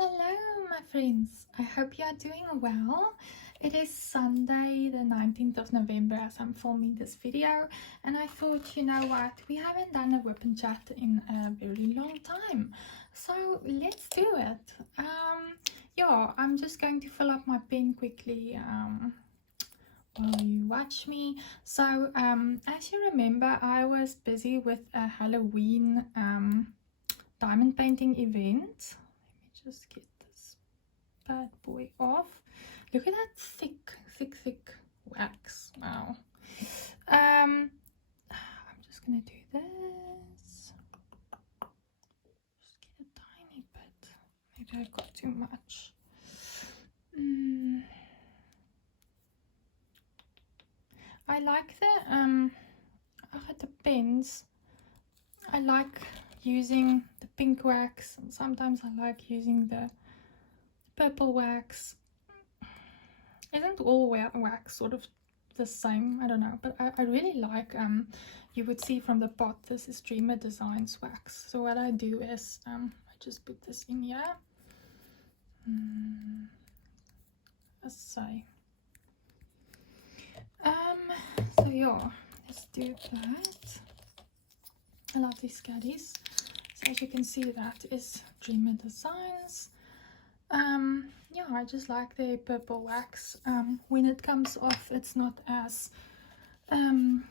Hello my friends, I hope you are doing well. It is Sunday the 19th of November as I'm filming this video, and I thought, you know what, we haven't done a WIP Chat in a very long time, so let's do it. Yeah, I'm just going to fill up my pen quickly while you watch me. So as you remember, I was busy with a Halloween diamond painting event. Let me just get this bad boy off. Look at that thick wax. Wow. I'm just gonna do this. Just get a tiny bit. Maybe I got too much. I like the pens. I like using the pink wax, and sometimes I like using the purple wax. Isn't all wax sort of the same? I don't know, but I really like, you would see from the pot, this is Dreamer Designs wax. So what I do is I just put this in here. Let's say so yeah, let's do that. I love these caddies. So as you can see, that is Dreamer Designs. Yeah, I just like the purple wax. When it comes off, it's not as it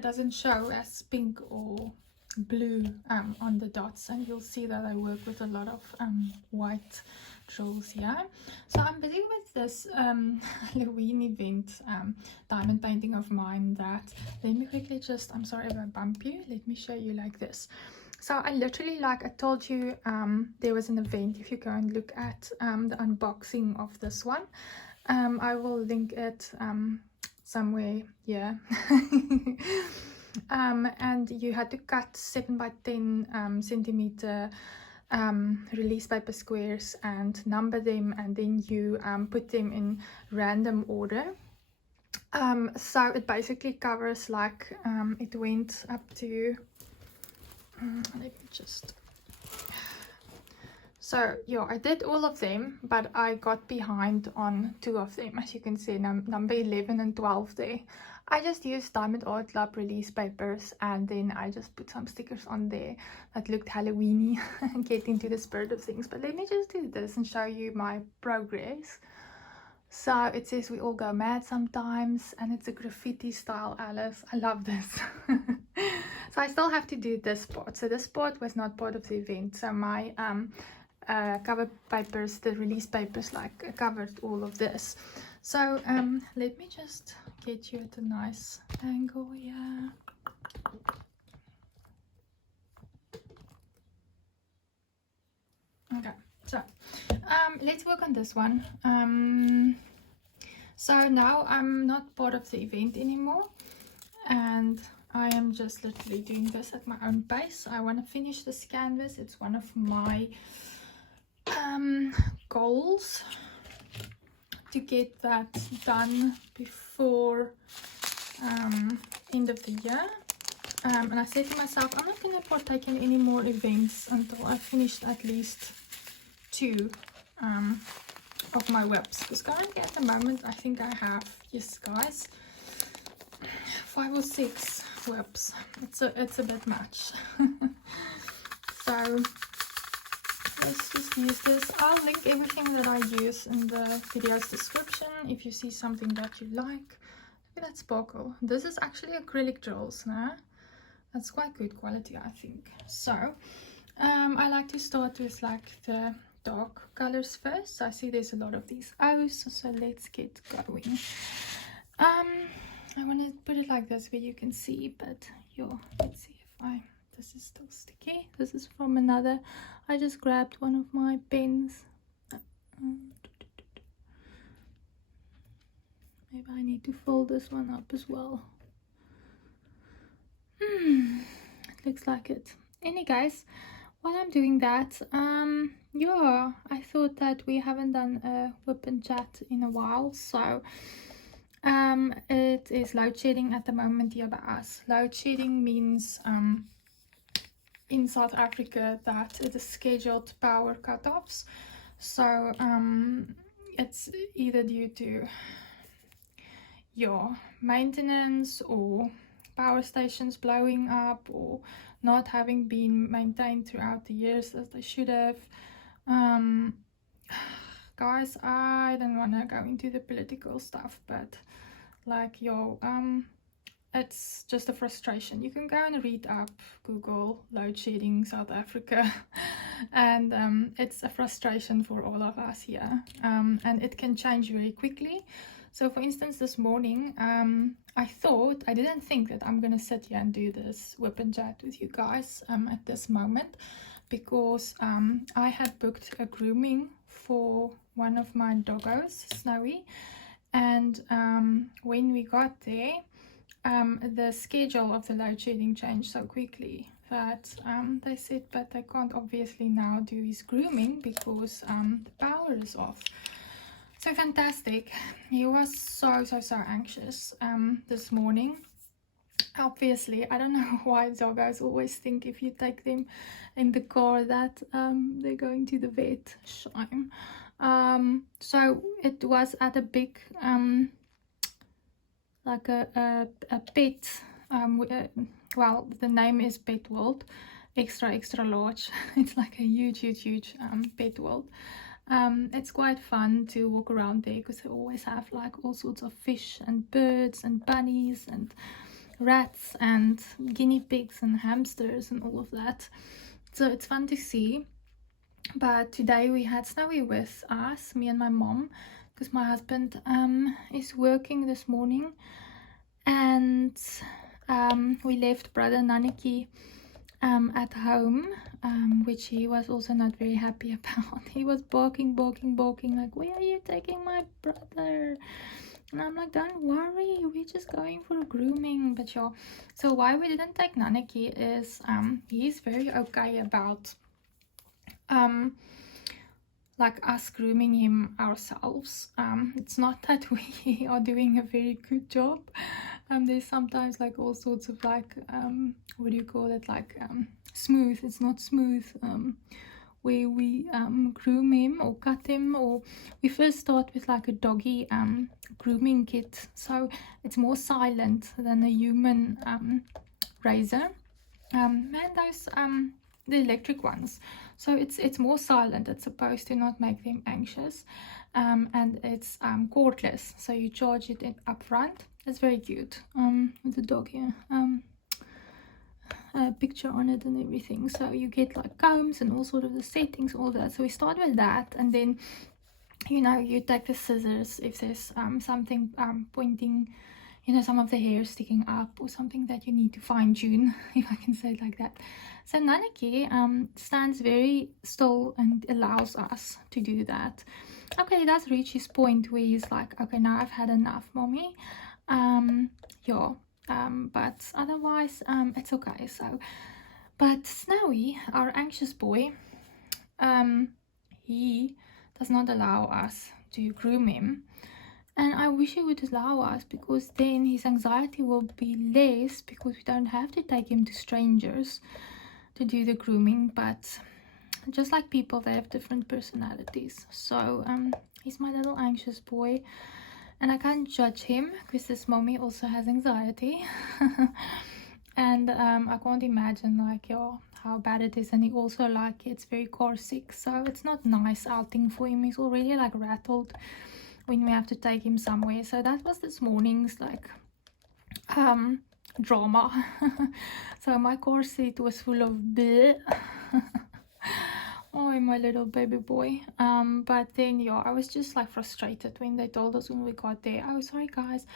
doesn't show as pink or blue on the dots, and you'll see that I work with a lot of white drills here. So I'm busy with this Halloween event diamond painting of mine. That, let me quickly just, I'm sorry if I bump you, let me show you like this. So I literally, like I told you, there was an event. If you go and look at the unboxing of this one, I will link it somewhere here. And you had to cut 7 by 10 centimeter release paper squares and number them, and then you put them in random order. So it basically covers, like, it went up to let me just, so yeah, I did all of them, but I got behind on 2 of them, as you can see, number 11 and 12 there. I just used Diamond Art Lab release papers, and then I just put some stickers on there that looked Halloweeny and get into the spirit of things. But let me just do this and show you my progress. So it says we all go mad sometimes, and it's a graffiti style, Alice. I love this. So I still have to do this part. So this part was not part of the event. So my cover papers, the release papers, like, covered all of this. So let me just get you at a nice angle here. Okay, so let's work on this one. So now I'm not part of the event anymore, and I am just literally doing this at my own pace. I want to finish this canvas. It's one of my goals to get that done before end of the year. And I said to myself, I'm not going to partake in any more events until I finished at least 2 of my WIPs, because currently at the moment I think I have, yes guys, 5 or 6 WIPs. It's a bit much. So let's just use this. I'll link everything that I use in the video's description if you see something that you like. Look at that sparkle. This is actually acrylic drills now. That's quite good quality, I think. So I like to start with, like, the dark colors first. So I see there's a lot of these O's, so let's get going. I want to put it like this where you can see, but yeah, let's see if this is still sticky. This is from another, I just grabbed one of my pens. Maybe I need to fold this one up as well. It looks like it. Any guys, while I'm doing that, yeah, I thought that we haven't done a WIP Chat in a while, so it is load shedding at the moment here by us. Load shedding means in South Africa that it is scheduled power cutoffs. So it's either due to your maintenance or power stations blowing up or not having been maintained throughout the years as they should have. Guys, I don't want to go into the political stuff, but like it's just a frustration. You can go and read up, Google load shedding South Africa and it's a frustration for all of us here, and it can change very quickly. So for instance, this morning I didn't think that I'm gonna sit here and do this WIP Chat with you guys at this moment, because I had booked a grooming for one of my doggos, Snowy, and when we got there, the schedule of the load shedding changed so quickly that they said, but they can't obviously now do his grooming because the power is off. So fantastic. He was so anxious this morning. Obviously, I don't know why doggos always think if you take them in the car that they're going to the vet. Shame. So it was at a big like a pet, well, the name is Pet World, extra large. It's like a huge Pet World. It's quite fun to walk around there because they always have like all sorts of fish and birds and bunnies and rats and guinea pigs and hamsters and all of that. So it's fun to see. But today we had Snowy with us, me and my mom, because my husband is working this morning, and we left brother Naniki at home, which he was also not very happy about. He was barking like, where are you taking my brother? And I'm like, don't worry, we're just going for a grooming. But yeah, so why we didn't take Naniki is he's very okay about like us grooming him ourselves. It's not that we are doing a very good job. There's sometimes like all sorts of like what do you call it, like smooth, it's not smooth, where we groom him or cut him, or we first start with like a doggy grooming kit, so it's more silent than a human razor, and those the electric ones, so it's more silent. It's supposed to not make them anxious, and it's cordless, so you charge it up front. It's very cute, with the dog here, a picture on it and everything. So you get like combs and all sort of the settings, all that. So we start with that, and then you know, you take the scissors if there's something pointing, you know, some of the hair sticking up or something that you need to fine-tune, if I can say it like that. So Naniki stands very still and allows us to do that. Okay, he does reach his point where he's like, okay, now I've had enough, mommy. Yeah, but otherwise it's okay. So, but Snowy, our anxious boy, he does not allow us to groom him. And I wish he would allow us, because then his anxiety will be less, because we don't have to take him to strangers to do the grooming. But just like people, they have different personalities. So he's my little anxious boy, and I can't judge him because this mommy also has anxiety. And I can't imagine like how bad it is. And he also like gets very car sick, so it's not nice outing for him. He's already like rattled when we have to take him somewhere. So that was this morning's like drama. So my car seat was full of bleh. Oh, my little baby boy. But then yeah, I was just like frustrated when they told us when we got there, oh sorry guys,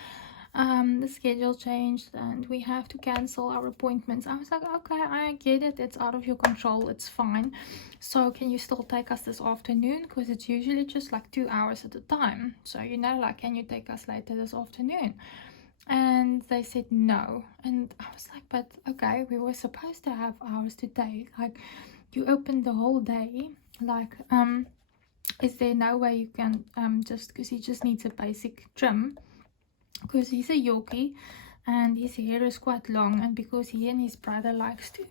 the schedule changed and we have to cancel our appointments. I was like, okay, I get it, it's out of your control, it's fine. So can you still take us this afternoon, because it's usually just like 2 hours at a time. So you know, like, can you take us later this afternoon? And they said no. And I was like, but okay, we were supposed to have ours today. Like, you opened the whole day. Like, is there no way you can just, because he just needs a basic trim, because he's a Yorkie and his hair is quite long, and because he and his brother likes to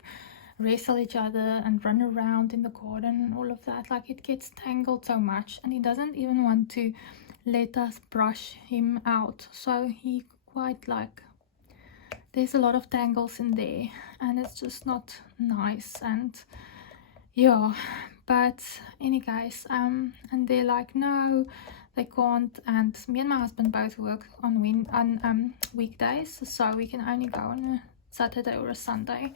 wrestle each other and run around in the garden and all of that. Like, it gets tangled so much, and he doesn't even want to let us brush him out. So he quite like, there's a lot of tangles in there, and it's just not nice. And yeah, but any case, and they're like, no, they can't. And me and my husband both work on weekdays, so we can only go on a Saturday or a Sunday.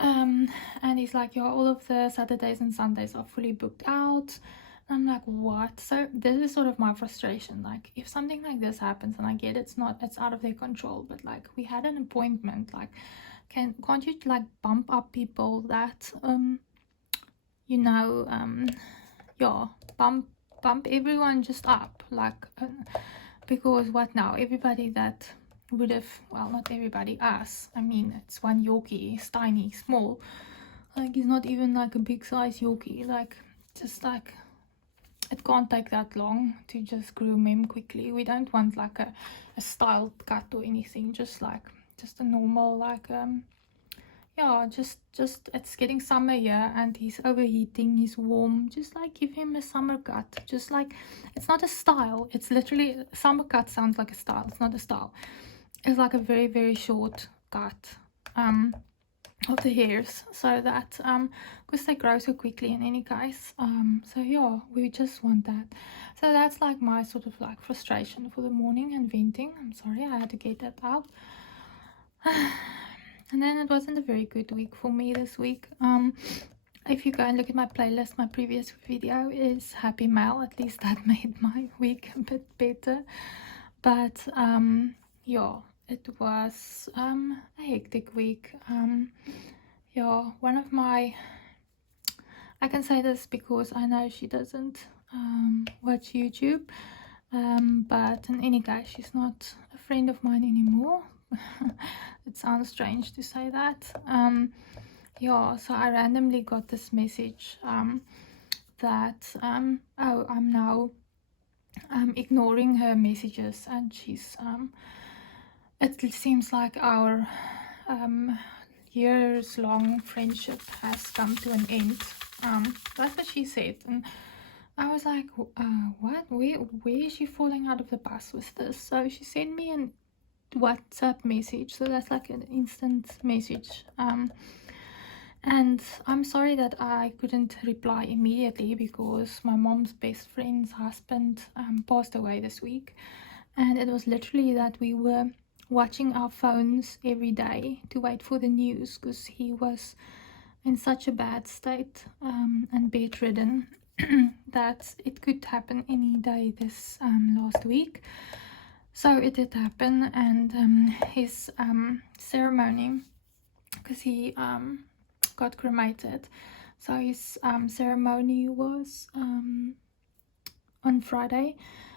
And he's like, yeah, all of the Saturdays and Sundays are fully booked out. And I'm like, what? So this is sort of my frustration. Like, if something like this happens, and I get it's out of their control, but like, we had an appointment. Like, can't you like bump up people that you know, yeah, bump everyone just up, like, because what now? Everybody that would have, well, not everybody, us, I mean, it's one Yorkie, he's tiny, small, like, he's not even like a big size Yorkie, like, just like, it can't take that long to just groom him quickly. We don't want like a styled cut or anything, just a normal, like, yeah, just it's getting summer here and he's overheating, he's warm, just like give him a summer cut. Just like, it's not a style, it's literally, summer cut sounds like a style, it's not a style. It's like a very, very short cut of the hairs, so that because they grow so quickly in any case. So yeah, we just want that. So that's like my sort of like frustration for the morning and venting. I'm sorry, I had to get that out. And then it wasn't a very good week for me this week. If you go and look at my playlist, my previous video is Happy Mail. At least that made my week a bit better. But yeah, it was a hectic week. Yeah, one of my, I can say this because I know she doesn't watch YouTube, but in any case, she's not a friend of mine anymore. It sounds strange to say that. Yeah, so I randomly got this message that oh, I'm now ignoring her messages, and she's it seems like our years long friendship has come to an end. That's what she said, and I was like, what, where is she falling out of the bus with this? So she sent me an WhatsApp message, so that's like an instant message, and I'm sorry that I couldn't reply immediately because my mom's best friend's husband passed away this week, and it was literally that we were watching our phones every day to wait for the news because he was in such a bad state and bedridden that it could happen any day this last week. So it did happen, and his ceremony, because he got cremated, so his ceremony was on Friday.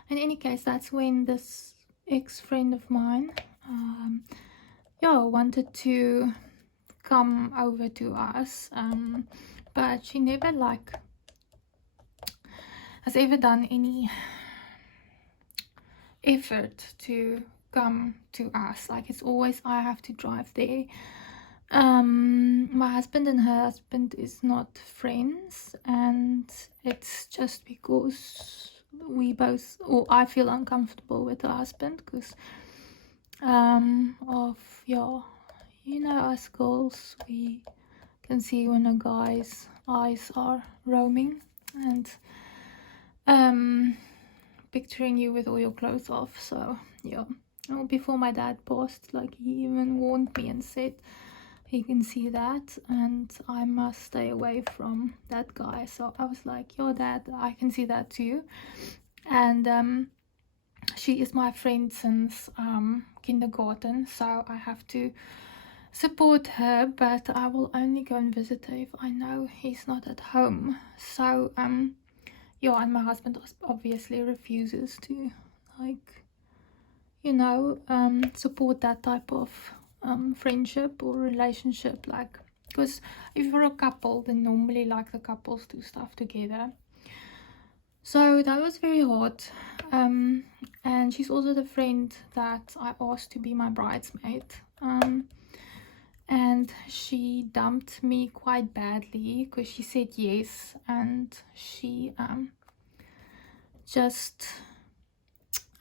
In any case, that's when this ex-friend of mine yeah, wanted to come over to us, but she never like has ever done any effort to come to us. Like, it's always I have to drive there. My husband and her husband is not friends, and it's just because we both, or I feel uncomfortable with her husband because of, yeah, you know, us girls, we can see when a guy's eyes are roaming and picturing you with all your clothes off. So yeah, well, before my dad passed, like, he even warned me and said he can see that and I must stay away from that guy. So I was like, yo dad, I can see that too. And she is my friend since kindergarten, so I have to support her, but I will only go and visit her if I know he's not at home. So yeah, and my husband obviously refuses to, like, you know, support that type of friendship or relationship, like, because if you're a couple, then normally like the couples do stuff together. So that was very hard. And she's also the friend that I asked to be my bridesmaid. and she dumped me quite badly because she said yes, and she just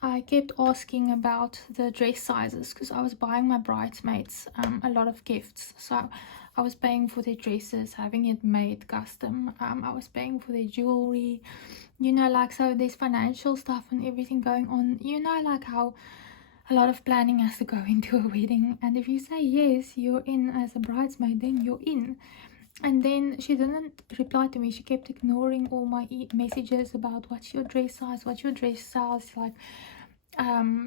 I kept asking about the dress sizes because I was buying my bridesmaids a lot of gifts. So I was paying for their dresses, having it made custom. I was paying for their jewelry, you know, like, so there's financial stuff and everything going on, you know, like how a lot of planning has to go into a wedding. And if you say yes, you're in as a bridesmaid, then you're in. And then she didn't reply to me. She kept ignoring all my messages about what's your dress size, what's your dress size, like,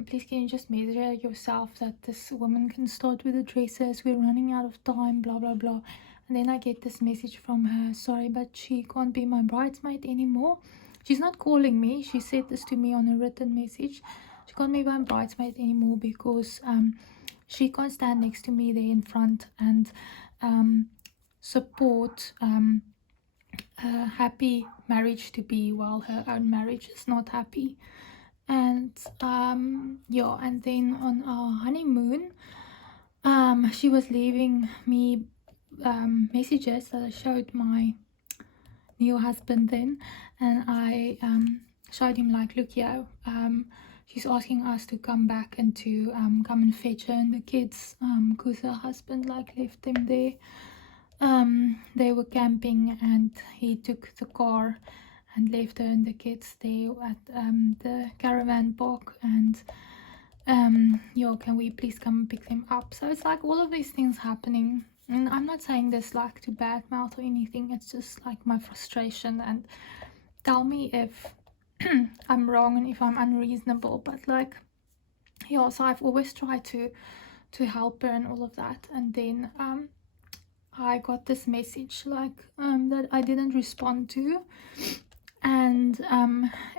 please can you just measure yourself that this woman can start with the dresses, we're running out of time, blah blah blah. And then I get this message from her, sorry, but she can't be my bridesmaid anymore. She's not calling me, she said this to me on a written message. She can't be my bridesmaid anymore because she can't stand next to me there in front and support a happy marriage to be while her own marriage is not happy. And yeah, and then on our honeymoon, she was leaving me messages that I showed my new husband then, and I showed him, like, look, yeah, she's asking us to come back and to come and fetch her and the kids because her husband, like, left them there. They were camping and he took the car and left her and the kids there at the caravan park, and yeah, can we please come and pick them up? So it's like all of these things happening, and I'm not saying this like to badmouth or anything, it's just like my frustration, and tell me if I'm wrong and if I'm unreasonable, but like, yeah, so I've always tried to help her and all of that. And then I got this message, like, that I didn't respond to, and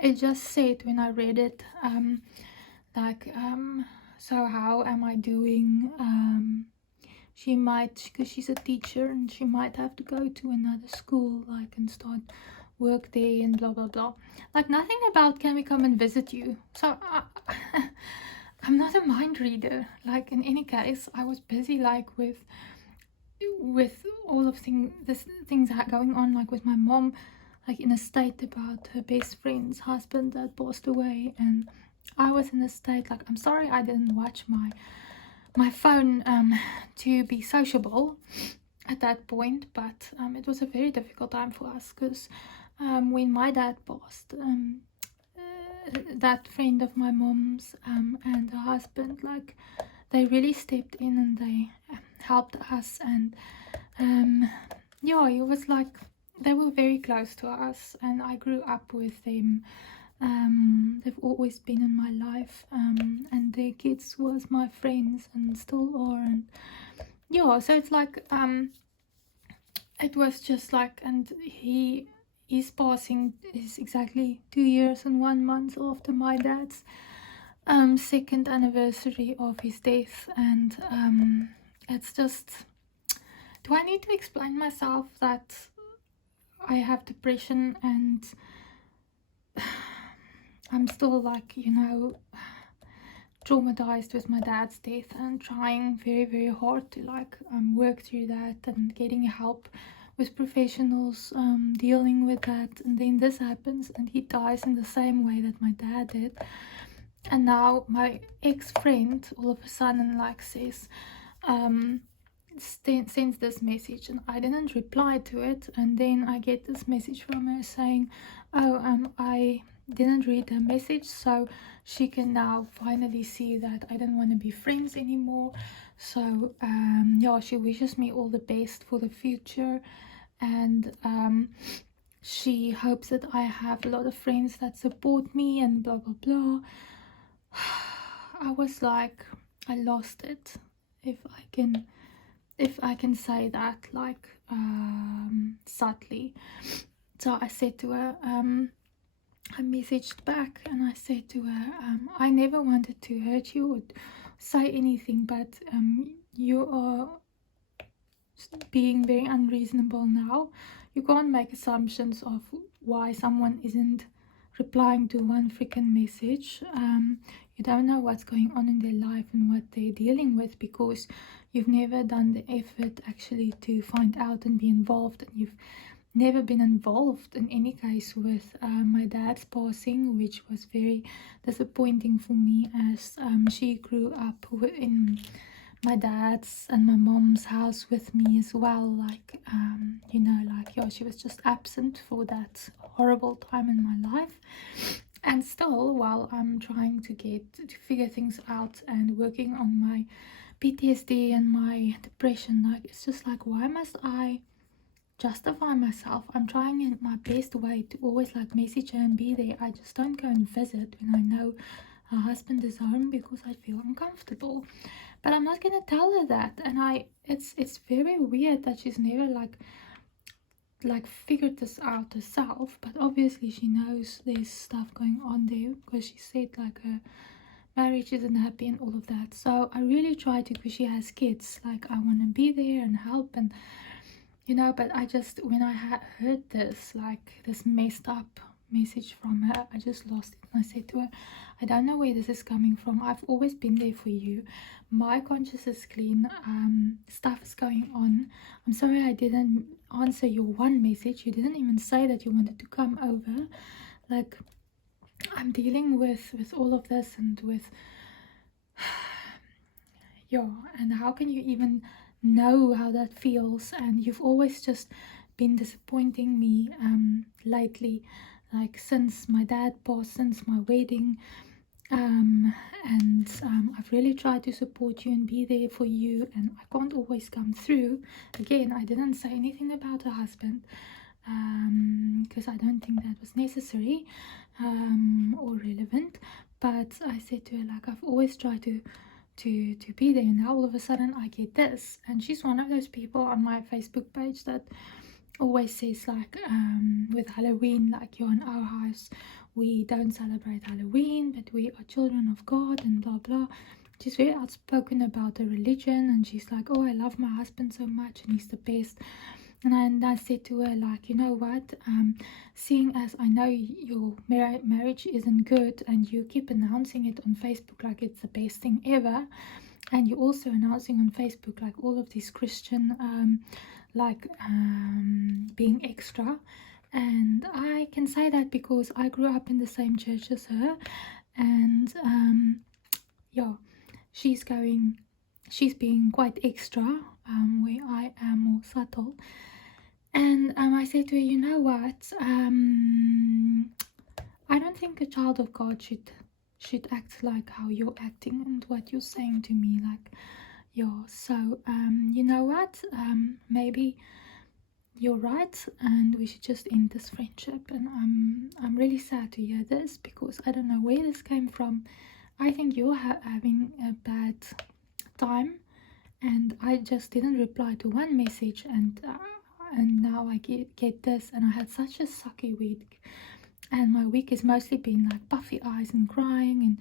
it just said when I read it, like, so how am I doing? She might, because she's a teacher, and she might have to go to another school, like, and start work there and blah blah blah. Like, nothing about can we come and visit you. So I'm not a mind reader. Like, in any case, I was busy, like, with all of things going on, like with my mom, like, in a state about her best friend's husband that passed away, and I was in a state, like, I'm sorry I didn't watch my phone to be sociable at that point, but it was a very difficult time for us because when my dad passed, that friend of my mom's and her husband, like, they really stepped in and they helped us, and yeah, it was like they were very close to us, and I grew up with them. They've always been in my life, and their kids was my friends and still are, and yeah, so it's like it was just like, and his passing is exactly 2 years and 1 month after my dad's second anniversary of his death, and it's just, do I need to explain myself that I have depression and I'm still, like, you know, traumatized with my dad's death, and trying very very hard to, like, work through that and getting help with professionals dealing with that, and then this happens and he dies in the same way that my dad did. And now my ex-friend all of a sudden, like, says sends this message, and I didn't reply to it, and then I get this message from her saying, oh, I didn't read her message, so she can now finally see that I don't want to be friends anymore. So yeah, she wishes me all the best for the future, and she hopes that I have a lot of friends that support me and blah blah blah. I was like, I lost it, if I can say that, like, subtly. So I said to her, I messaged back and I said to her, I never wanted to hurt you or say anything, but you are being very unreasonable now. You can't make assumptions of why someone isn't replying to one freaking message. you don't know what's going on in their life and what they're dealing with, because you've never done the effort actually to find out and be involved, and you've never been involved in any case with my dad's passing, which was very disappointing for me, as she grew up in my dad's and my mom's house with me as well. Like you know, like, yeah, she was just absent for that horrible time in my life. And still, while I'm trying to figure things out and working on my PTSD and my depression, like, it's just like, why must I justify myself? I'm trying in my best way to always like message her and be there. I just don't go and visit when I know her husband is home, because I feel uncomfortable. But I'm not gonna tell her that, and it's very weird that she's never like figured this out herself. But obviously she knows there's stuff going on there, because she said like her marriage isn't happy and all of that. So I really try to, because she has kids, like I want to be there and help, and you know, but I just, when I heard this, like this messed up message from her, I just lost it. And I said to her, I don't know where this is coming from. I've always been there for you. My conscience is clean. Stuff is going on. I'm sorry I didn't answer your one message. You didn't even say that you wanted to come over. Like, I'm dealing with all of this, and with yeah, and how can you even know how that feels? And you've always just been disappointing me lately, like since my dad passed, since my wedding, and I've really tried to support you and be there for you, and I can't always come through. Again, I didn't say anything about her husband, because I don't think that was necessary or relevant. But I said to her, like, I've always tried to be there, and now all of a sudden I get this. And she's one of those people on my Facebook page that always says, like, with Halloween, like, you're in our house, we don't celebrate Halloween, but we are children of God, and blah blah. She's very outspoken about her religion, and she's like, oh, I love my husband so much and he's the best. And I said to her, like, you know what, seeing as I know your marriage isn't good, and you keep announcing it on Facebook like it's the best thing ever, and you're also announcing on Facebook like all of these Christian being extra. And I can say that because I grew up in the same church as her, and yeah, she's being quite extra, where I am more subtle. And I said to her, you know what, I don't think a child of God should act like how you're acting and what you're saying to me, like, yeah. So you know what, maybe you're right, and we should just end this friendship. And I'm really sad to hear this, because I don't know where this came from. I think you're having a bad time, and I just didn't reply to one message, and now I get this, and I had such a sucky week, and my week has mostly been like puffy eyes and crying, and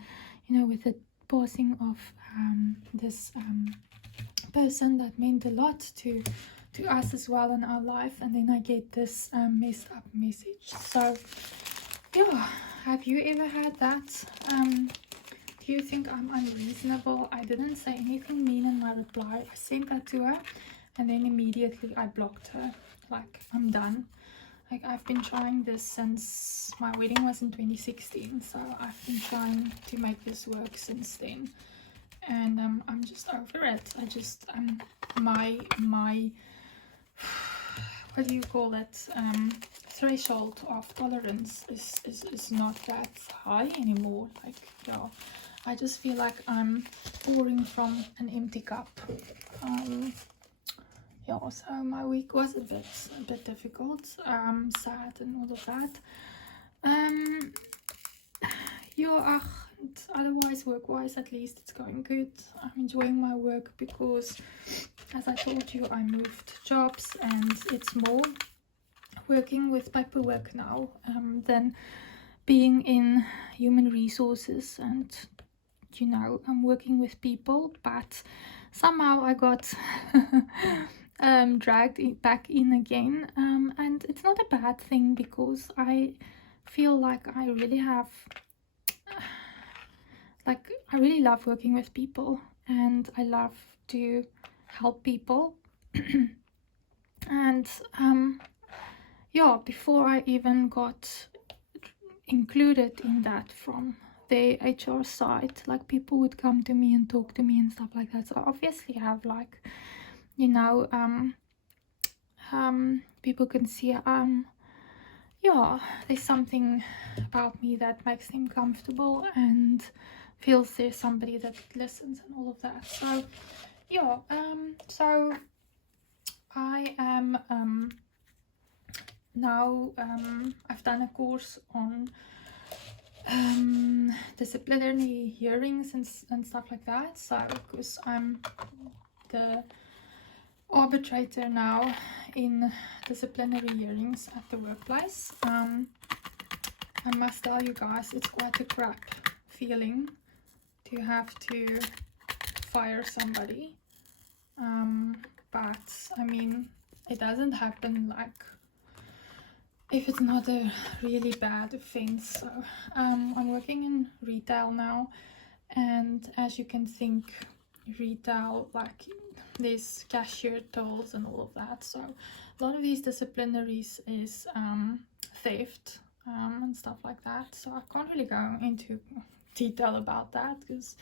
you know, with the passing of this person that meant a lot to us as well in our life, and then I get this messed up message. So yeah, have you ever had that? Do you think I'm unreasonable? I didn't say anything mean in my reply. I sent that to her, and then immediately I blocked her. Like, I'm done. Like, I've been trying this since my wedding was in 2016, so I've been trying to make this work since then, and I'm just over it. I just my what do you call it, threshold of tolerance is not that high anymore. Like, yeah, I just feel like I'm pouring from an empty cup. Yeah, so my week was a bit difficult, sad and all of that. Yeah, otherwise work-wise, at least it's going good. I'm enjoying my work because, as I told you, I moved jobs, and it's more working with paperwork now than being in human resources. And you know, I'm working with people, but somehow I got dragged back in again, and it's not a bad thing, because I feel like I really have like, I really love working with people, and I love to help people. And yeah, before I even got included in that from the HR side, like, people would come to me and talk to me and stuff like that. So I obviously have, like, you know, people can see yeah, there's something about me that makes them comfortable and feels there's somebody that listens and all of that. So yeah, so I am now I've done a course on disciplinary hearings and stuff like that. So because I'm the arbitrator now in disciplinary hearings at the workplace, I must tell you guys, it's quite a crap feeling to have to fire somebody, but I mean, it doesn't happen, like, if it's not a really bad offense. So I'm working in retail now, and as you can think, retail, like, there's cashier tolls and all of that. So a lot of these disciplinaries is theft and stuff like that. So I can't really go into detail about that because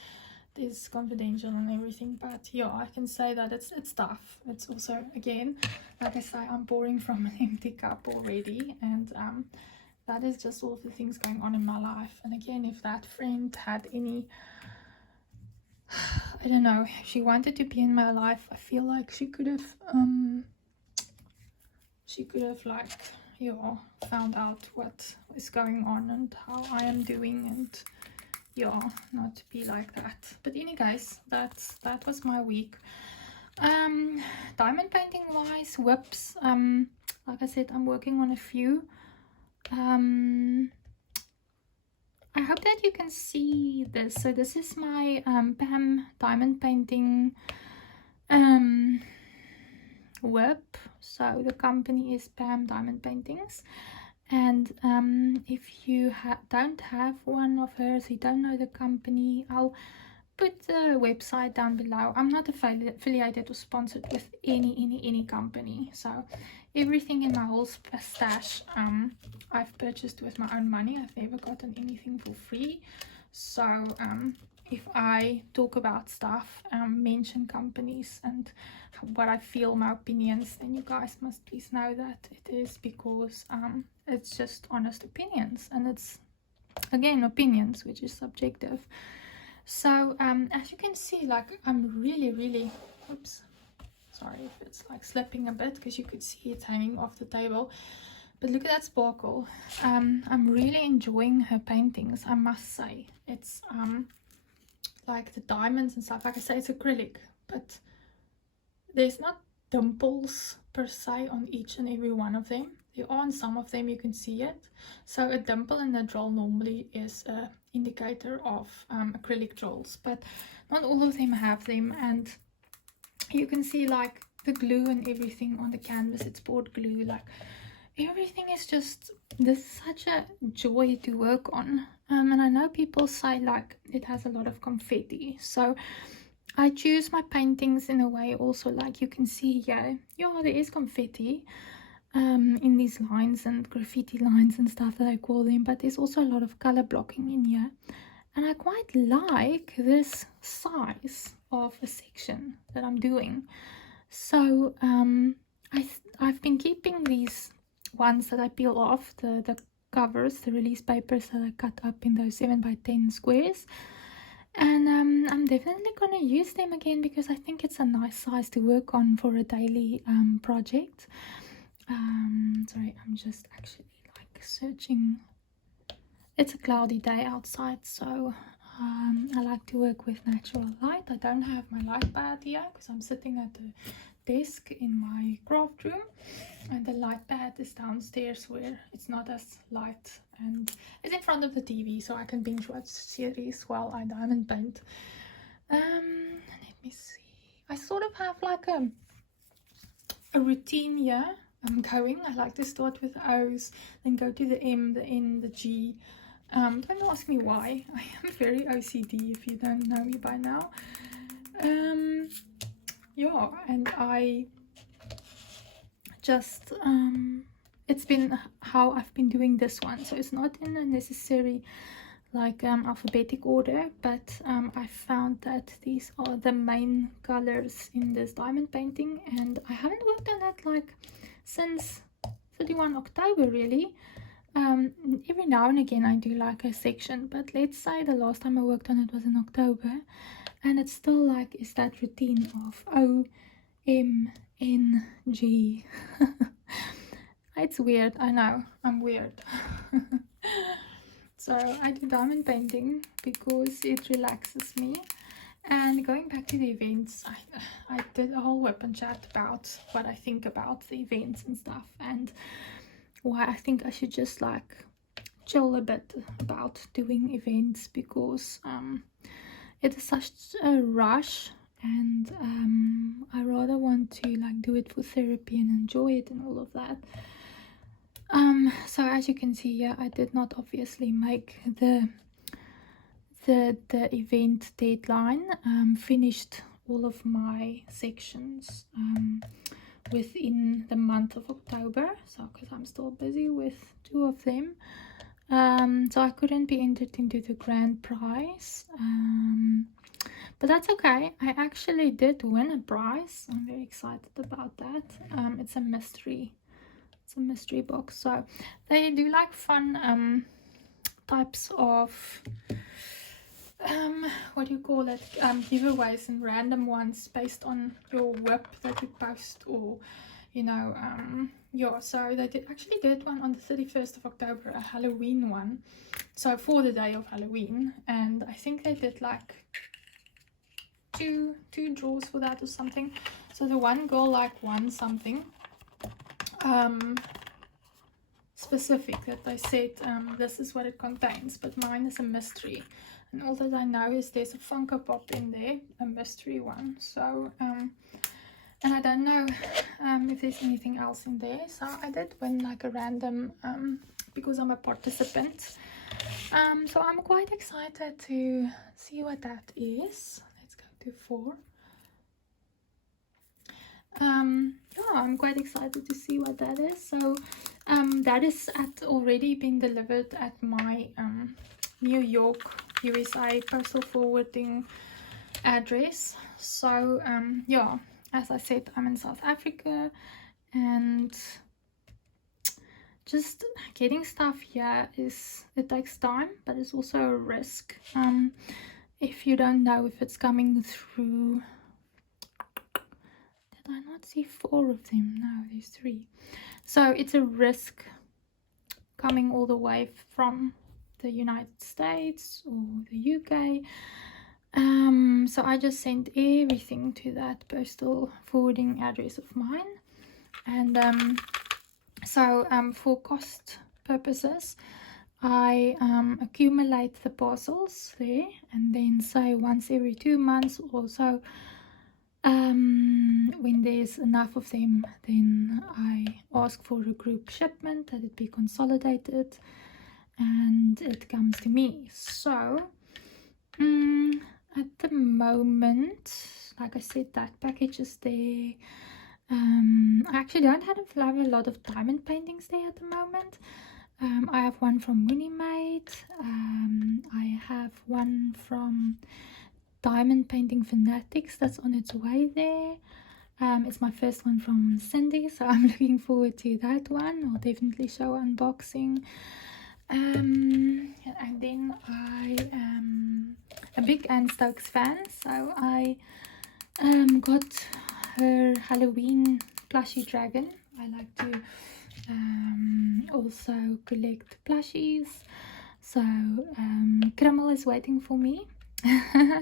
it's confidential and everything, but yeah, I can say that it's tough. It's also, again, like I say, I'm pouring from an empty cup already, and that is just all of the things going on in my life. And again, if that friend had any, I don't know, if she wanted to be in my life, I feel like she could have like, you know, found out what is going on and how I am doing, and yeah, not to be like that. But anyways, that was my week. Diamond painting wise, WIPs, like I said, I'm working on a few. I hope that you can see this. So this is my Pam diamond painting WIP. So the company is Pam Diamond Paintings, and if you don't have one of hers, you don't know the company, I'll put the website down below. I'm not affiliated or sponsored with any company, so everything in my whole stash I've purchased with my own money. I've never gotten anything for free. So if I talk about stuff, mention companies and what I feel, my opinions, then you guys must please know that it is because it's just honest opinions, and it's, again, opinions, which is subjective. So as you can see, like, I'm really, oops, sorry if it's like slipping a bit, because you could see it's hanging off the table, but look at that sparkle. I'm really enjoying her paintings, I must say. It's like the diamonds and stuff, like I say, it's acrylic, but there's not dimples per se on each and every one of them. There are on some of them, you can see it. So a dimple in the drill normally is an indicator of acrylic drills, but not all of them have them. And you can see, like, the glue and everything on the canvas, it's poured glue, like, everything is just, this is such a joy to work on. And I know people say, like, it has a lot of confetti, so I choose my paintings in a way also, like you can see here, yeah, there is confetti in these lines and graffiti lines and stuff that I call them, but there's also a lot of color blocking in here, and I quite like this size of a section that I'm doing. So I've been keeping these ones that I peel off, the covers, the release papers that I cut up in those 7x10 squares. And I'm definitely going to use them again because I think it's a nice size to work on for a daily project. Sorry, I'm just actually like searching. It's a cloudy day outside, so I like to work with natural light. I don't have my light pad here because I'm sitting at the desk in my craft room, and the light pad is downstairs where it's not as light, and it's in front of the TV, so I can binge watch series while I diamond paint. Let me see. I sort of have like a routine here. I'm going. I like to start with the O's, then go to the M, the N, the G, Don't ask me why. I am very OCD if you don't know me by now. Yeah, and I just it's been how I've been doing this one, so it's not in a necessary like alphabetic order, but I found that these are the main colors in this diamond painting, and I haven't worked on that like since 31 October really. Every now and again I do like a section, but let's say the last time I worked on it was in October, and it's still like is that routine of OMNG. It's weird, I know, I'm weird. So I do diamond painting because it relaxes me. And going back to the events, I did a whole WIP Chat about what I think about the events and stuff, and why I think I should just like chill a bit about doing events, because it is such a rush, and I rather want to like do it for therapy and enjoy it and all of that. So as you can see here, I did not obviously make the event deadline. Finished all of my sections within the month of October, so because I'm still busy with 2 of them, so I couldn't be entered into the grand prize, but that's okay. I actually did win a prize. I'm very excited about that. It's a mystery box, so they do like fun types of what do you call it, giveaways and random ones based on your WIP that you post, or you know, yeah, so they actually did one on the 31st of October, a Halloween one, so for the day of Halloween, and I think they did like two draws for that or something. So the one girl like won something specific that they said this is what it contains, but mine is a mystery, and all that I know is there's a Funko Pop in there, a mystery one. So and I don't know if there's anything else in there, so I did win like a random because I'm a participant, so I'm quite excited to see what that is. Let's go to 4. Yeah, I'm quite excited to see what that is. So that is already been delivered at my New York, USA postal forwarding address. So yeah, as I said, I'm in South Africa, and just getting stuff here it takes time, but it's also a risk. If you don't know if it's coming through. Did I not see 4 of them? No, there's 3. So it's a risk coming all the way from the United States or the UK. So I just sent everything to that postal forwarding address of mine, and so for cost purposes I accumulate the parcels there, and then say once every 2 months or so, when there's enough of them, then I ask for a group shipment, that it be consolidated, and it comes to me. So at the moment, like I said, that package is there. I actually don't have a lot of diamond paintings there at the moment. I have one from Winnie Made. I have one from Diamond Painting Fanatics that's on its way there. It's my first one from Cindy, so I'm looking forward to that one. I'll definitely show unboxing. And then I am a big Anne Stokes fan, so I got her Halloween plushie dragon. I like to also collect plushies, so Krimmel is waiting for me.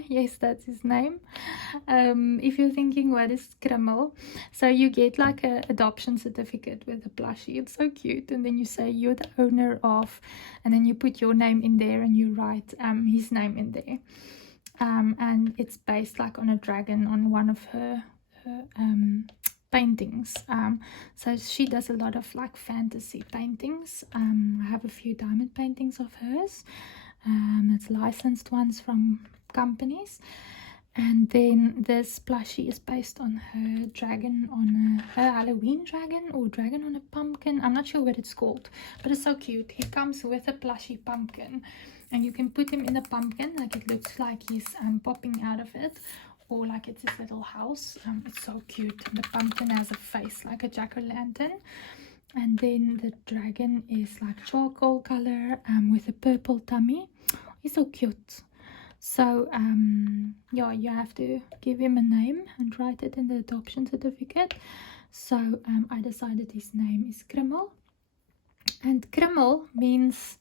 Yes, that's his name. If you're thinking what is Krimmel, so you get like a adoption certificate with a plushie. It's so cute, and then you say you're the owner of, and then you put your name in there and you write his name in there, and it's based like on a dragon, on one of her paintings. So she does a lot of like fantasy paintings. I have a few diamond paintings of hers. It's licensed ones from companies. And then this plushie is based on her dragon, on a Halloween dragon or dragon on a pumpkin. I'm not sure what it's called, but it's so cute. He comes with a plushie pumpkin, and you can put him in the pumpkin, like it looks like he's popping out of it, or like it's his little house. It's so cute. The pumpkin has a face like a jack-o'-lantern, and then the dragon is like charcoal color with a purple tummy. He's so cute. So yeah, you have to give him a name and write it in the adoption certificate. So I decided his name is Krimmel, and Krimmel means,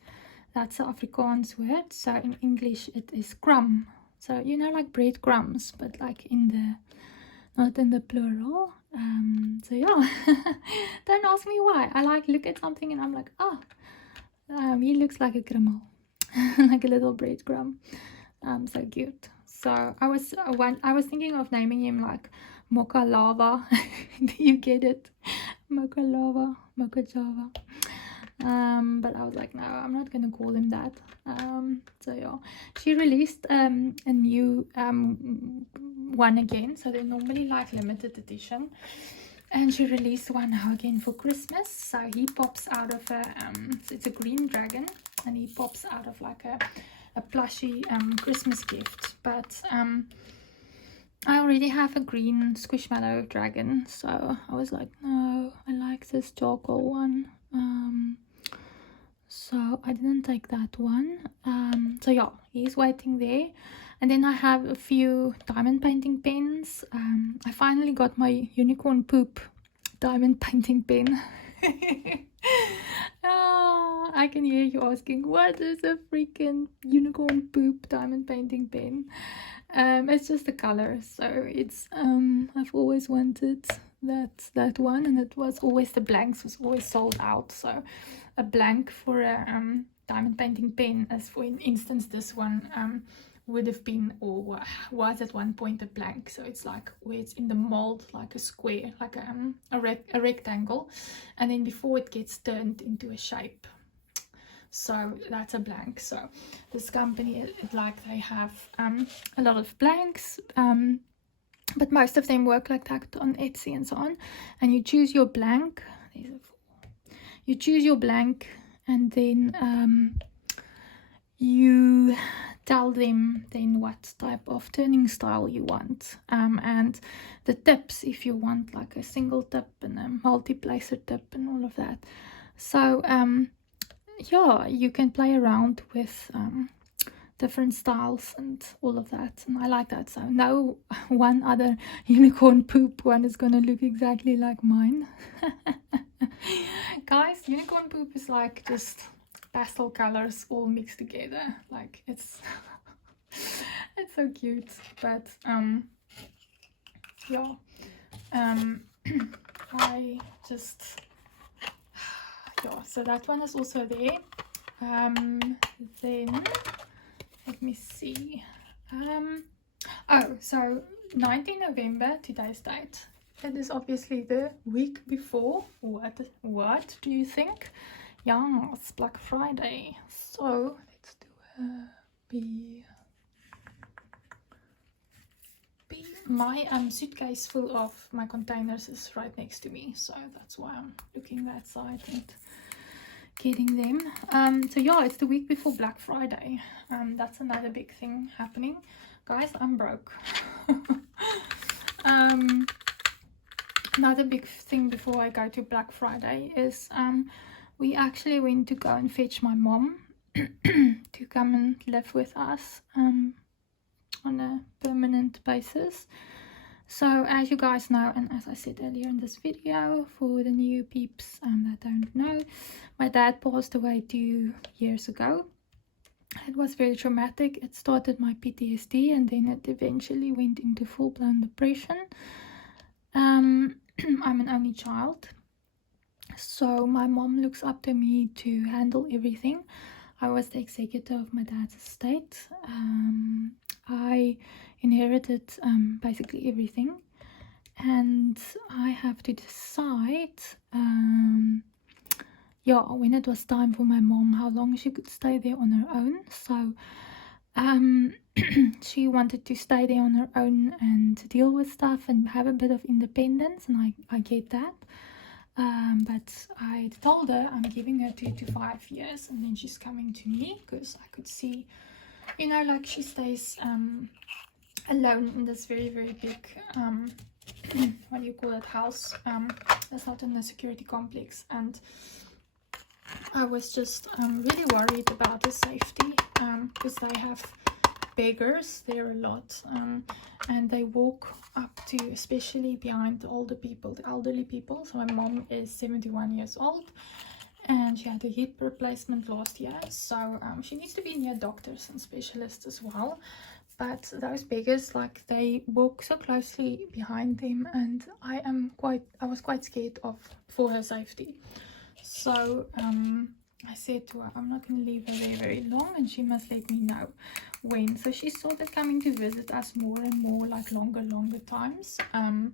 that's an Afrikaans word, so in English it is crumb. So you know, like breadcrumbs, but like in the, not in the plural. So yeah, don't ask me why. I like look at something and I'm like, oh, he looks like a Krimmel, like a little breadcrumb. So cute. So I was thinking of naming him like Mocha Lava. Do you get it? Mocha Lava, Mocha Java. But I was like, no, I'm not gonna call him that. So yeah, she released a new one again. So they're normally like limited edition, and she released one now again for Christmas. So he pops out of a it's a green dragon, and he pops out of like a plushy Christmas gift. But I already have a green Squishmallow dragon, so I was like, no, I like this charcoal one. So I didn't take that one. So yeah, he's waiting there. And then I have a few diamond painting pens. I finally got my unicorn poop diamond painting pen. I can hear you asking, what is a freaking unicorn poop diamond painting pen? It's just the color. So it's I've always wanted that one, and it was always, the blanks was always sold out. So a blank for a diamond painting pen, as for instance this one, would have been, or was at one point, a blank. So it's like where it's in the mold, like a square, like a rectangle, and then before it gets turned into a shape. So that's a blank. So this company, like, they have a lot of blanks, but most of them work like that on Etsy and so on. And you choose your blank. You choose your blank, and then you tell them then what type of turning style you want, and the tips, if you want like a single tip and a multi-placer tip and all of that. So yeah, you can play around with different styles and all of that, and I like that. So no one other unicorn poop one is gonna look exactly like mine. Guys, unicorn poop is like just pastel colors all mixed together. Like, it's it's so cute. But yeah, I just, yeah, so that one is also there. Then let me see, oh, so 19 November, today's date. It is obviously the week before. What do you think? Yeah, it's Black Friday. So let's do my suitcase full of my containers is right next to me, so that's why I'm looking that side and getting them. So yeah, it's the week before Black Friday. That's another big thing happening. Guys, I'm broke. Another big thing before I go to Black Friday is we actually went to go and fetch my mom to come and live with us on a permanent basis. So as you guys know, and as I said earlier in this video, for the new peeps that don't know, my dad passed away 2 years ago. It was very traumatic. It started my PTSD, and then it eventually went into full-blown depression. I'm an only child, so my mom looks up to me to handle everything. I was the executor of my dad's estate. I inherited basically everything, and I have to decide yeah, when it was time for my mom how long she could stay there on her own. So she wanted to stay there on her own and deal with stuff and have a bit of independence, and I get that. But I told her I'm giving her 2 to 5 years, and then she's coming to me, because I could see, you know, like she stays alone in this very, very big what do you call it, house, that's not in the security complex, and I was just really worried about her safety, because they have beggars there a lot, and they walk up to, especially behind the older people, the elderly people. So my mom is 71 years old, and she had a hip replacement last year, so she needs to be near doctors and specialists as well. But those beggars, like, they walk so closely behind them, and I was quite scared for her safety. So I said to her, I'm not going to leave her there very long, and she must let me know when. So she started coming to visit us more and more, like longer times, and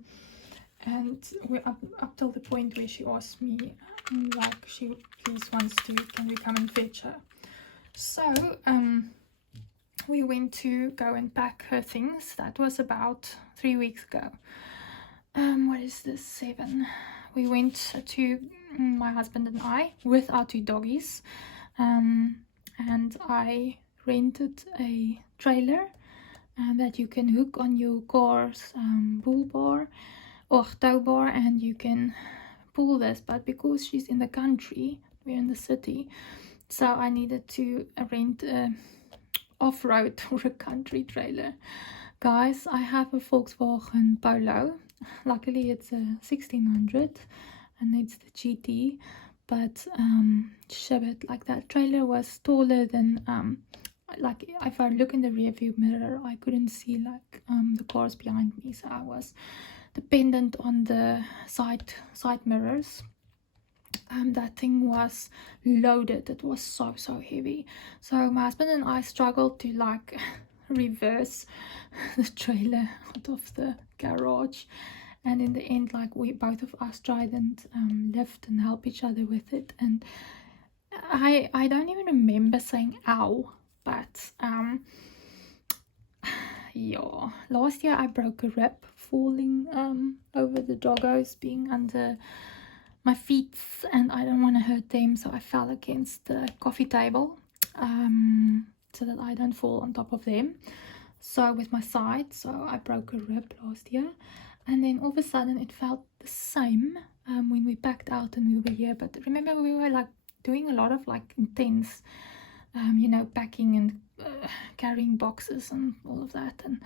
we're up till the point where she asked me, like, she please wants to, can we come and fetch her? So we went to go and pack her things. That was about 3 weeks ago. What is this, 7? We went to, my husband and I, with our 2 doggies, and I rented a trailer that you can hook on your car's bull bar or tow bar, and you can pull this. But because she's in the country, we're in the city, so I needed to rent a off-road or a country trailer. Guys, I have a Volkswagen Polo. Luckily it's a 1600 and it's the GT, but shit, like, that trailer was taller than like, if I look in the rear view mirror I couldn't see, like, the cars behind me, so I was dependent on the side mirrors. That thing was loaded. It was so heavy, so my husband and I struggled to, like, reverse the trailer out of the garage, and in the end, like, we both of us tried and lift and help each other with it, and I don't even remember saying ow, but yeah, last year I broke a rib falling over the doggos being under my feet, and I don't want to hurt them, so I fell against the coffee table so that I don't fall on top of them, so with my side. So I broke a rib last year, and then all of a sudden it felt the same when we packed out and we were here. But remember, we were, like, doing a lot of, like, intense you know, packing and carrying boxes and all of that, and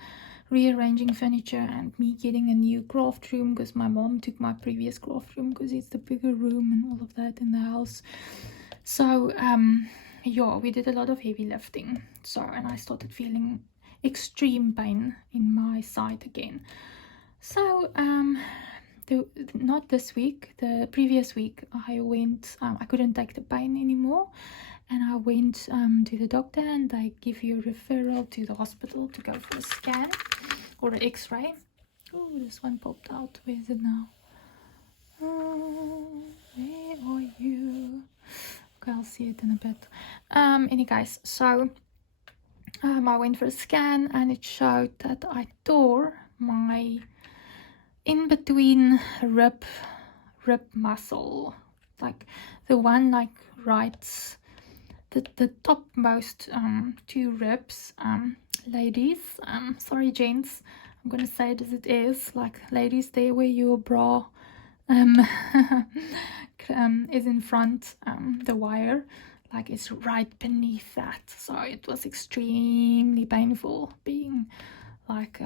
rearranging furniture, and me getting a new craft room because my mom took my previous craft room because it's the bigger room and all of that in the house. So yeah, we did a lot of heavy lifting. So, and I started feeling extreme pain in my side again. So not this week, the previous week, I went, I couldn't take the pain anymore, and I went to the doctor, and they give you a referral to the hospital to go for a scan or an x-ray. Oh, this one popped out. Where is it now? Oh, where are you? Okay, I'll see it in a bit. Any guys, so I went for a scan, and it showed that I tore my in between rib muscle, like the one, like, right, the topmost 2 ribs. Ladies, sorry gents, I'm gonna say it as it is, like, ladies, there where your bra is in front, the wire, like, it's right beneath that. So it was extremely painful being, like,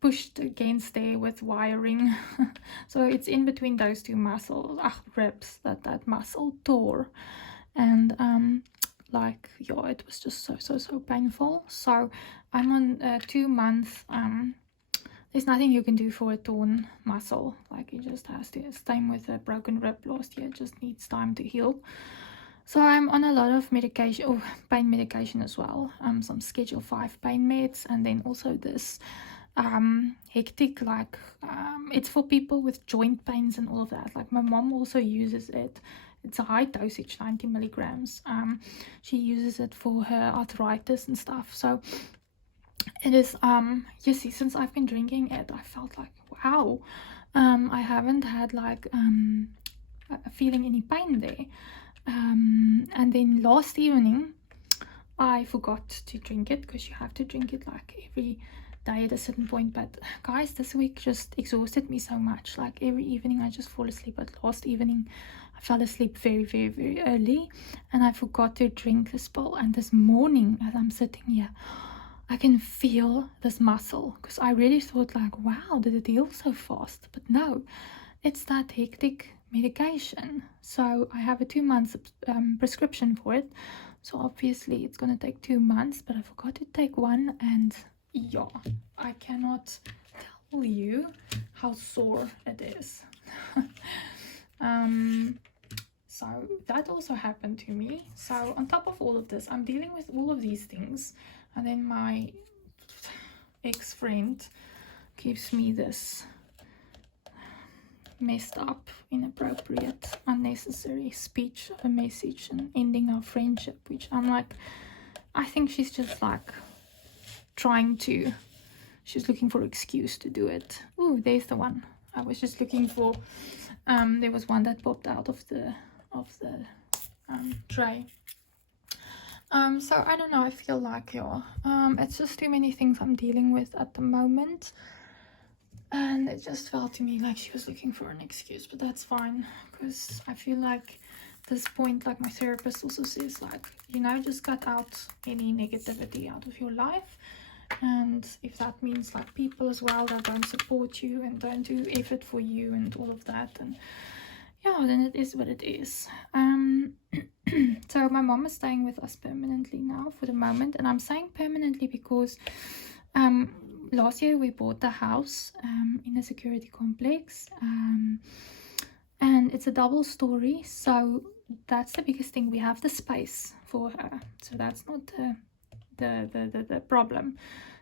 pushed against there with wiring. So it's in between those 2 muscles, ribs, that muscle tore, and like, yeah, it was just so painful. So I'm on 2 months. There's nothing you can do for a torn muscle, like, it just has to. Same with a broken rib last year, it just needs time to heal. So I'm on a lot of medication, pain medication as well, some Schedule 5 pain meds, and then also this hectic, like it's for people with joint pains and all of that. Like my mom also uses it. It's a high dosage, 90 milligrams. She uses it for her arthritis and stuff. So it is, you see, since I've been drinking it, I felt like, wow, I haven't had like feeling any pain there. And then last evening I forgot to drink it, because you have to drink it like every day at a certain point. But guys, this week just exhausted me so much. Like every evening I just fall asleep, but last evening I fell asleep very, very, very early, and I forgot to drink this pill. And this morning, as I'm sitting here, I can feel this muscle, because I really thought like, wow, did it heal so fast? But no, it's that hectic medication. So I have a 2 months prescription for it, so obviously it's gonna take 2 months, but I forgot to take one. And yeah, I cannot tell you how sore it is. So that also happened to me. So on top of all of this, I'm dealing with all of these things, and then my ex-friend gives me this messed up, inappropriate, unnecessary speech, a message, and ending our friendship, which I'm like, I think she's just like she's looking for an excuse to do it. Ooh, there's the one I was just looking for. There was one that popped out of the tray. So I don't know, I feel like, yeah, it's just too many things I'm dealing with at the moment. And it just felt to me like she was looking for an excuse, but that's fine, because I feel like at this point, like my therapist also says, like, you know, just cut out any negativity out of your life. And if that means like people as well that don't support you and don't do effort for you and all of that, and yeah, then it is what it is. So my mom is staying with us permanently now for the moment, and I'm saying permanently because last year we bought the house in a security complex, and it's a double story, so that's the biggest thing. We have the space for her, so that's not the problem.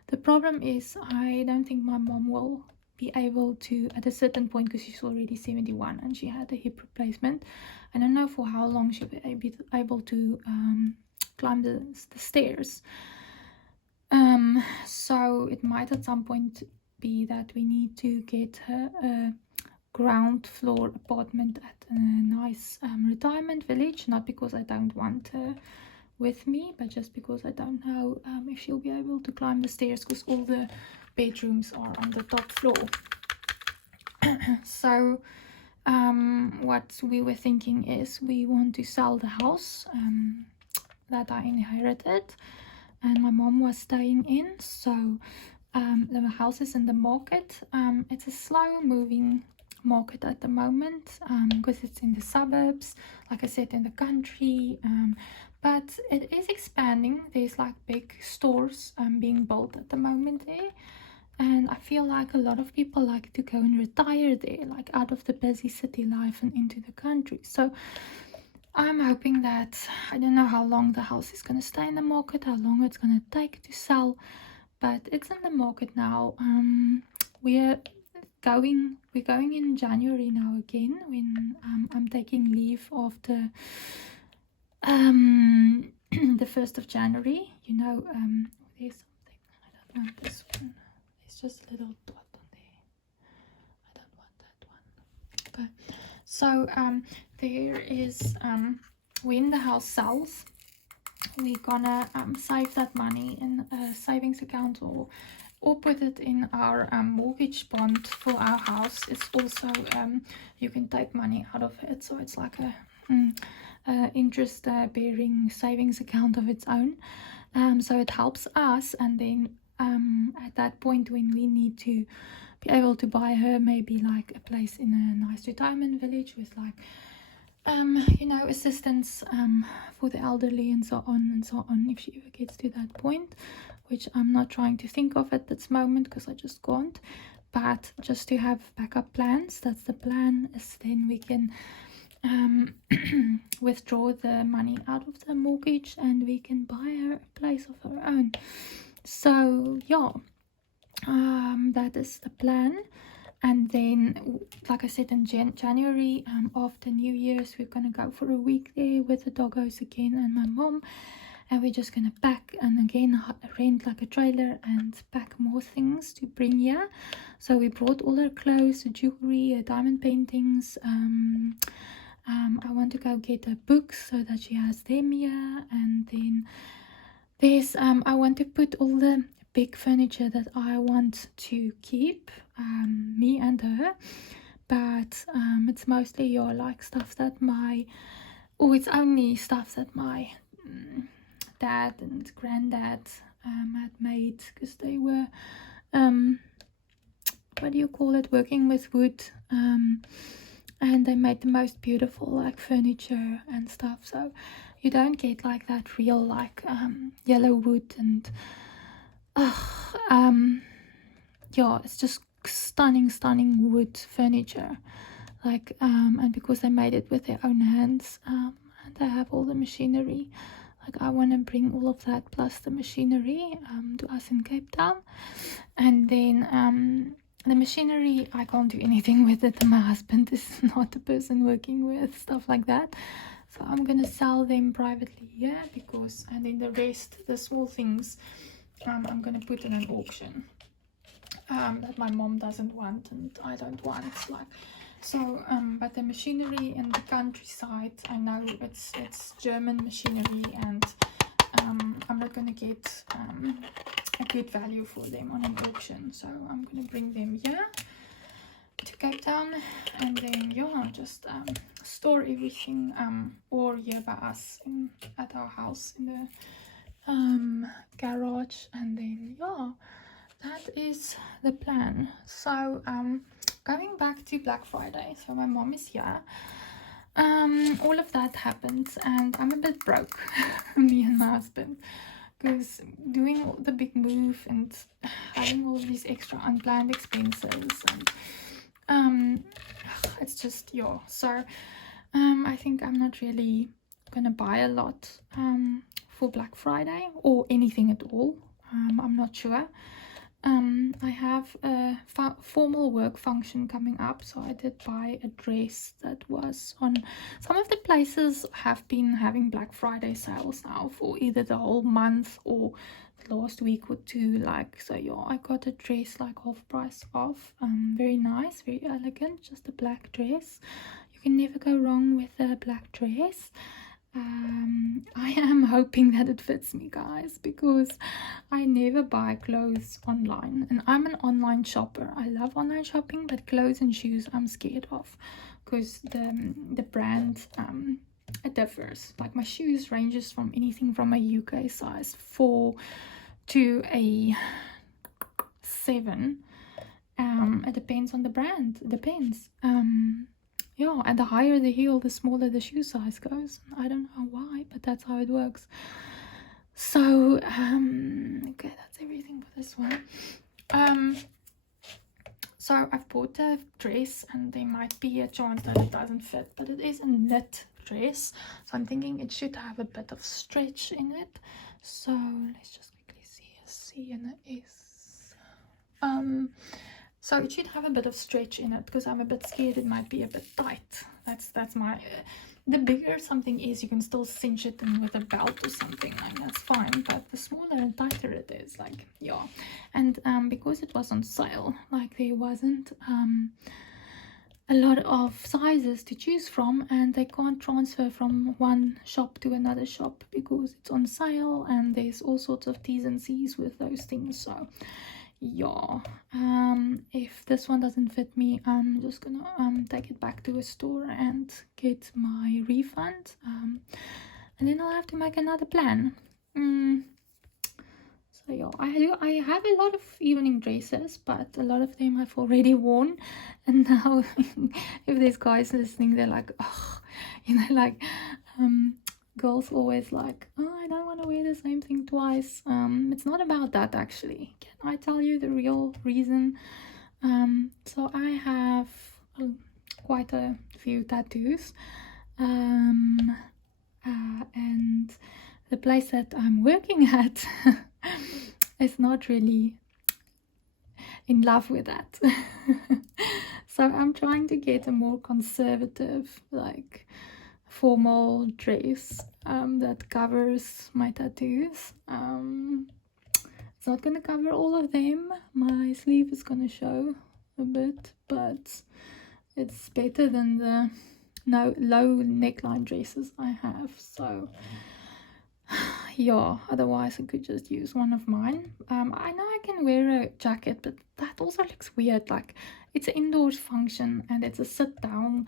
The problem is I don't think my mom will be able to, at a certain point, because she's already 71 and she had a hip replacement, I don't know for how long she'll be able to climb the stairs. So it might at some point be that we need to get her a ground floor apartment at a nice retirement village, not because I don't want her with me, but just because I don't know if she'll be able to climb the stairs, because all the bedrooms are on the top floor. So what we were thinking is we want to sell the house that I inherited and my mom was staying in. So the house is in the market. It's a slow moving market at the moment because it's in the suburbs, like I said, in the country, but it is expanding. There's like big stores being built at the moment there, and I feel like a lot of people like to go and retire there, like out of the busy city life and into the country. So I'm hoping that, I don't know how long the house is going to stay in the market, how long it's going to take to sell, but it's in the market now. We're going in January now again, when I'm taking leave after the 1st of January. You know, there's something, I don't want this one, there's just a little dot on there, I don't want that one. Okay, so there is, when the house sells, we're gonna save that money in a savings account, or put it in our mortgage bond for our house. It's also you can take money out of it, so it's like a interest bearing savings account of its own. So it helps us, and then at that point when we need to be able to buy her maybe like a place in a nice retirement village with like you know, assistance for the elderly and so on, if she ever gets to that point, which I'm not trying to think of at this moment because I just can't, but just to have backup plans. That's the plan, is then we can withdraw the money out of the mortgage and we can buy her a place of her own. So yeah, that is the plan. And then, like I said, in January, after New Year's, we're gonna go for a week there with the doggos again and my mom, and we're just gonna pack and again rent like a trailer and pack more things to bring here. So we brought all her clothes, the jewelry, diamond paintings. I want to go get her books so that she has them here, and then there's I want to put all the big furniture that I want to keep, me and her, but it's mostly like stuff that it's only stuff that my dad and granddad had made, because they were what do you call it, working with wood, and they made the most beautiful like furniture and stuff. So you don't get like that real like yellow wood, and yeah, it's just stunning wood furniture, like and because they made it with their own hands, and they have all the machinery. Like I want to bring all of that plus the machinery to us in Cape Town. And then the machinery, I can't do anything with it, and my husband is not the person working with stuff like that, so I'm gonna sell them privately here, because, and then the rest, the small things, I'm gonna put in an auction that my mom doesn't want and I don't want, like. So but the machinery in the countryside, I know it's German machinery, and I'm not gonna get a good value for them on an auction, so I'm gonna bring them here to Cape Town, and then yeah, just store everything or here by us at our house in the garage, and then yeah, that is the plan. So going back to Black Friday, so my mom is here, all of that happens, and I'm a bit broke, me and my husband, because doing the big move and having all of these extra unplanned expenses, and it's just, yeah. So I think I'm not really gonna buy a lot for Black Friday or anything at all. I'm not sure. I have a formal work function coming up, so I did buy a dress that was on. Some of the places have been having Black Friday sales now for either the whole month or the last week or two, like. So yeah, I got a dress like half price off, very nice, very elegant, just a black dress. You can never go wrong with a black dress. I am hoping that it fits me, guys, because I never buy clothes online, and I'm an online shopper. I love online shopping, but clothes and shoes I'm scared of, because the brand it differs. Like my shoes ranges from anything from a UK size 4 to a 7. It depends on the brand. It depends. Yeah, and the higher the heel, the smaller the shoe size goes. I don't know why, but that's how it works. So okay, that's everything for this one. So I've bought a dress, and there might be a chance that it doesn't fit, but it is a knit dress, so I'm thinking it should have a bit of stretch in it. So let's just quickly see, and it is so it should have a bit of stretch in it, because I'm a bit scared it might be a bit tight. That's my the bigger something is, you can still cinch it in with a belt or something, like that's fine, but the smaller and tighter it is, like, yeah. And because it was on sale, like there wasn't a lot of sizes to choose from, and they can't transfer from one shop to another shop because it's on sale, and there's all sorts of T's and C's with those things. So yeah, if this one doesn't fit me, I'm just gonna take it back to a store and get my refund, and then I'll have to make another plan. So yeah, I have a lot of evening dresses, but a lot of them I've already worn, and now if there's guys listening, they're like, oh, you know, like girls always like, oh, I don't want to wear the same thing twice. It's not about that, actually. Can I tell you the real reason? So I have quite a few tattoos, and the place that I'm working at is not really in love with that. So I'm trying to get a more conservative, like formal dress that covers my tattoos. It's not gonna cover all of them. My sleeve is gonna show a bit, but it's better than the low neckline dresses I have. So yeah, otherwise I could just use one of mine. I know I can wear a jacket, but that also looks weird. Like, it's an indoors function and it's a sit down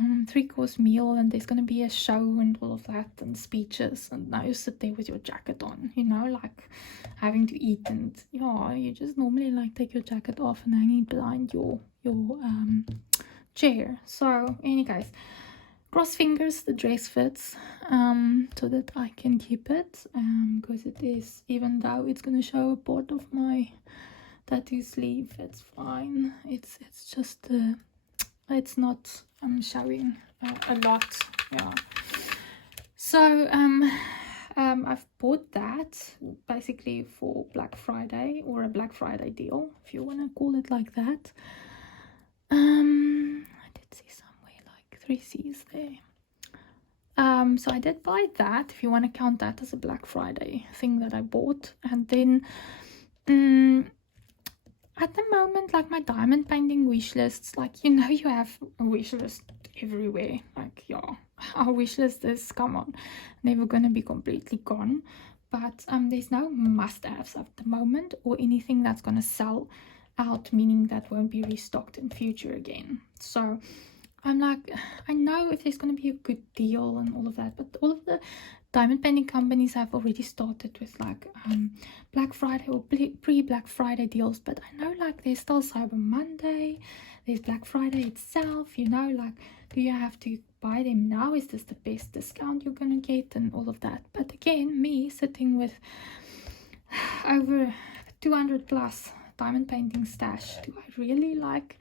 3-course meal, and there's going to be a show and all of that and speeches, and now you sit there with your jacket on, you know, like having to eat, and yeah, you just normally like take your jacket off and hang it behind your chair. So any case, cross fingers the dress fits, so that I can keep it, because it is, even though it's gonna show a part of my tattoo sleeve, it's fine. It's just it's not showing a lot. Yeah. So I've bought that basically for Black Friday, or a Black Friday deal, if you want to call it like that. I did see somewhere like 3C's there. So I did buy that, if you want to count that as a Black Friday thing that I bought. And then at the moment, like my diamond painting wish lists, like, you know, you have a wish list everywhere. Like, yeah, our wish list is, come on, never gonna be completely gone. But there's no must-haves at the moment, or anything that's gonna sell out, meaning that won't be restocked in future again. So I'm like, I know if there's going to be a good deal and all of that, but all of the diamond painting companies have already started with like Black Friday or pre-Black Friday deals. But I know like there's still Cyber Monday, there's Black Friday itself, you know, like, do you have to buy them now? Is this the best discount you're going to get and all of that? But again, me sitting with over 200 plus diamond painting stash, do I really like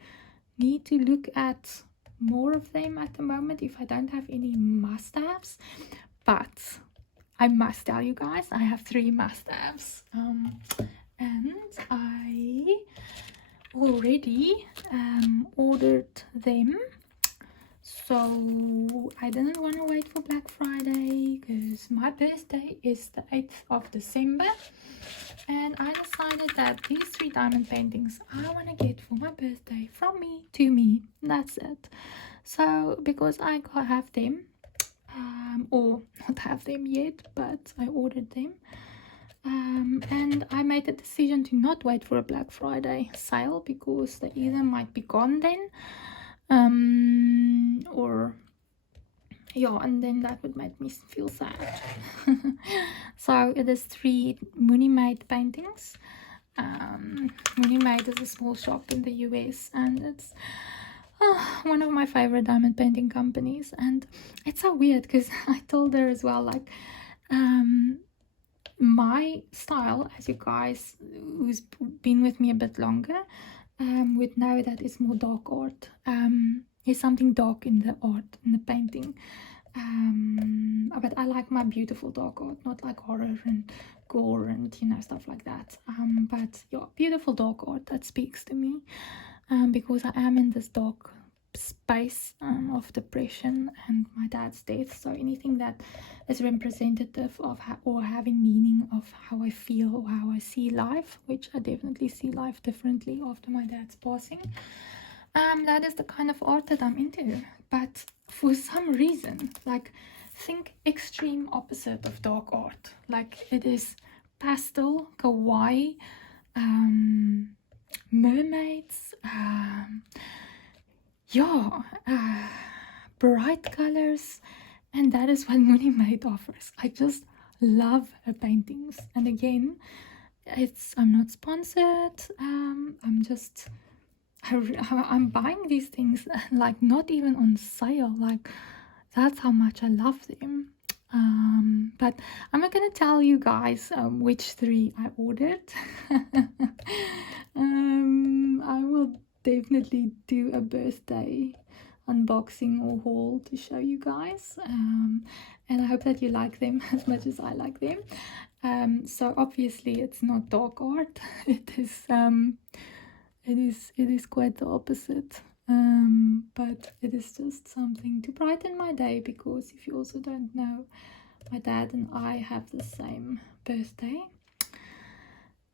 need to look at more of them at the moment if I don't have any must-haves? But I must tell you guys, I have 3 must-haves, and I already ordered them. So I didn't want to wait for Black Friday because my birthday is the 8th of December, and I decided that these 3 diamond paintings I want to get for my birthday, from me to me. That's it. So because I have them, or not have them yet, but I ordered them, and I made the decision to not wait for a Black Friday sale, because they either might be gone then, or yeah, and then that would make me feel sad. So it is 3 Mooney Made paintings. Mooney Made is a small shop in the US, and it's one of my favorite diamond painting companies. And it's so weird because I told her as well, like, my style, as you guys who's been with me a bit longer would know, that it's more dark art. There's something dark in the art, in the painting, but I like my beautiful dark art, not like horror and gore and, you know, stuff like that. But yeah, beautiful dark art that speaks to me, because I am in this dark space of depression and my dad's death. So anything that is representative of or having meaning of how I feel or how I see life, which I definitely see life differently after my dad's passing, that is the kind of art that I'm into. But for some reason, like, think extreme opposite of dark art. Like, it is pastel, kawaii, mermaids, bright colors, and that is what Mooney Made offers. I just love her paintings. And again, I'm not sponsored. I'm buying these things like not even on sale. Like, that's how much I love them. But I'm not gonna tell you guys which 3 I ordered. I will definitely do a birthday unboxing or haul to show you guys, and I hope that you like them as much as I like them. So obviously it's not dark art. It is it is quite the opposite. But it is just something to brighten my day, because if you also don't know, my dad and I have the same birthday.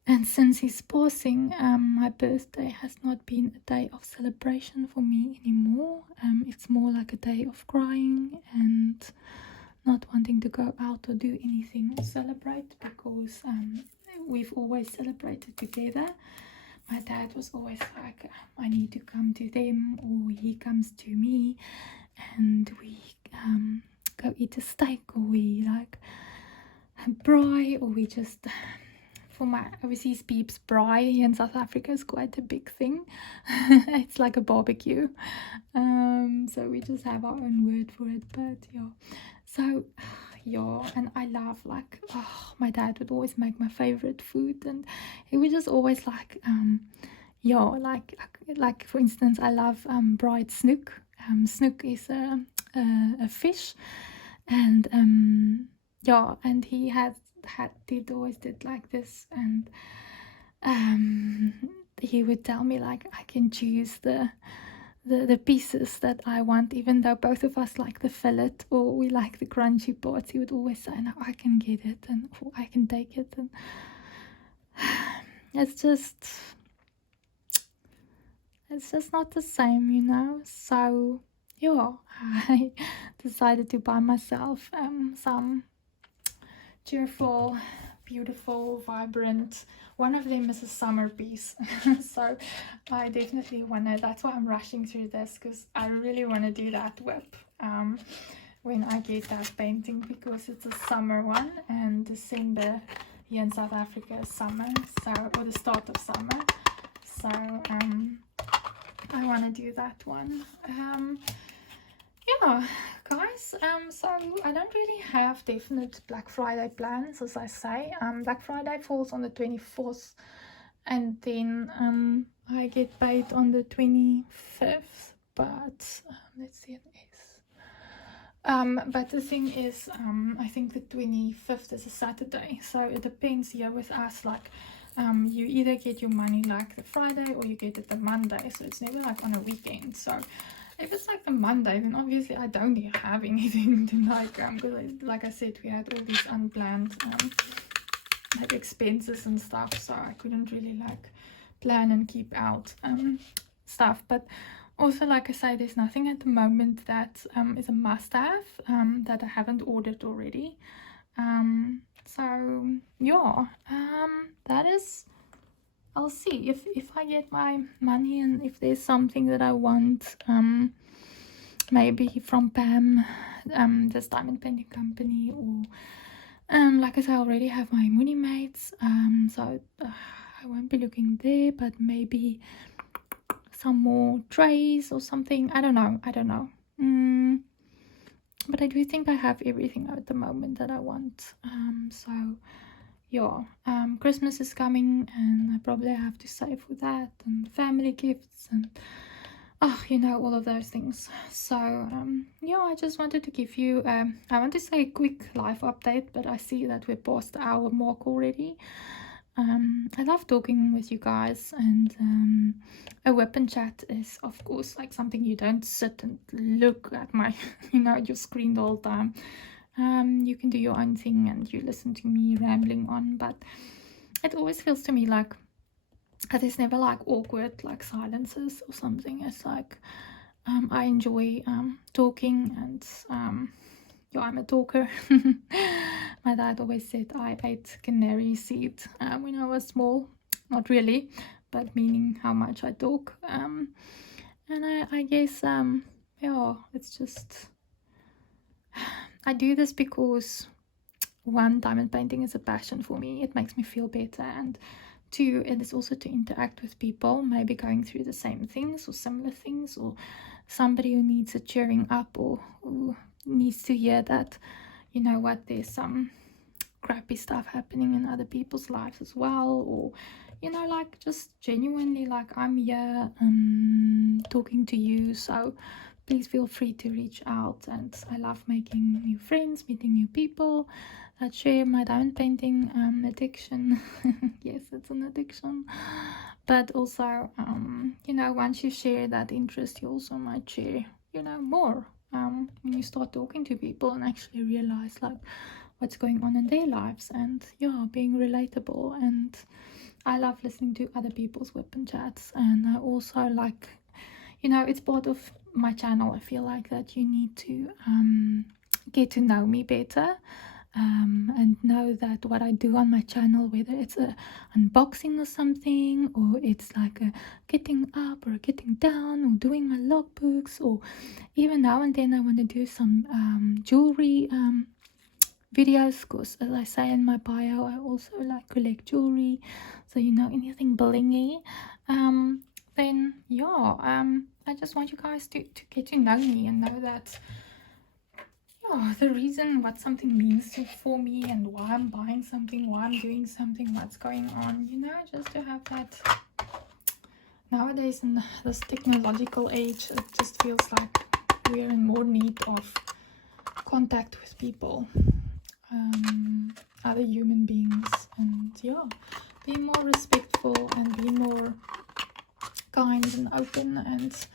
And since his passing, my birthday has not been a day of celebration for me anymore. It's more like a day of crying and not wanting to go out or do anything or celebrate, because we've always celebrated together. My dad was always like, I need to come to them, or he comes to me, and we go eat a steak, or we like braai, or we just, for my overseas peeps, braai here in South Africa is quite a big thing. It's like a barbecue. So we just have our own word for it, but yeah. So yeah, and I love, like, oh, my dad would always make my favorite food, and he would just always like yeah, like for instance, I love fried snoek. Snoek is a fish, and yeah, and he always did like this, and he would tell me like I can choose the pieces that I want, even though both of us like the fillet or we like the crunchy parts. He would always say, no, I can get it, and or I can take it, and it's just not the same, you know. So yeah, I decided to buy myself some cheerful, beautiful, vibrant. One of them is a summer piece. So I definitely want to, that's why I'm rushing through this, because I really want to do that WIP when I get that painting, because it's a summer one, and December here in South Africa is summer, so, or the start of summer. So I want to do that one. Yeah, guys, so I don't really have definite Black Friday plans, as I say. Black Friday falls on the 24th, and then I get paid on the 25th, but let's see, it is. But the thing is, I think the 25th is a Saturday, so it depends here with us, like, you either get your money like the Friday or you get it the Monday, so it's never like on a weekend. So if it's like the Monday, then obviously I don't have anything to because like I said, we had all these unplanned like expenses and stuff, so I couldn't really like plan and keep out stuff. But also, like I say, there's nothing at the moment that is a must-have that I haven't ordered already. So yeah, that is, I'll see if I get my money, and if there's something that I want, maybe from Pam, this diamond painting company, or like I said, I already have my Mooney mates, so I won't be looking there, but maybe some more trays or something. I don't know. But I do think I have everything at the moment that I want. So yeah, Christmas is coming, and I probably have to save for that, and family gifts, and you know, all of those things. So yeah, I just wanted to give you I want to say a quick life update, but I see that we're past the hour mark already. I love talking with you guys, and a WIP Chat is of course like something you don't sit and look at my you know, your screen the whole time. You can do your own thing and you listen to me rambling on, but it always feels to me like there's never like awkward like silences or something. It's like I enjoy talking, and yeah, I'm a talker. My dad always said I ate canary seed when I was small. Not really, but meaning how much I talk. And I guess yeah, it's just, I do this because one, diamond painting is a passion for me. It makes me feel better, and two, it is also to interact with people, maybe going through the same things or similar things, or somebody who needs a cheering up, or who needs to hear that, you know what, there's some crappy stuff happening in other people's lives as well, or you know, like just genuinely like I'm here talking to you. So please feel free to reach out, and I love making new friends, meeting new people, that share my diamond painting addiction. Yes, it's an addiction, but also you know, once you share that interest, you also might share, you know, more when you start talking to people and actually realize like what's going on in their lives, and yeah, being relatable. And I love listening to other people's WIP chats, and I also like, you know, it's part of my channel. I feel like that you need to get to know me better, and know that what I do on my channel, whether it's a unboxing or something, or it's like a getting up or getting down, or doing my logbooks, or even now and then I want to do some jewelry videos, because as I say in my bio, I also like collect jewelry, so you know, anything blingy. Then yeah, I just want you guys to get to know me and know that, yeah, the reason what something means for me, and why I'm buying something, why I'm doing something, what's going on, you know, just to have that. Nowadays in this technological age, it just feels like we're in more need of contact with people, other human beings, and yeah, be more respectful and be more kind and open, and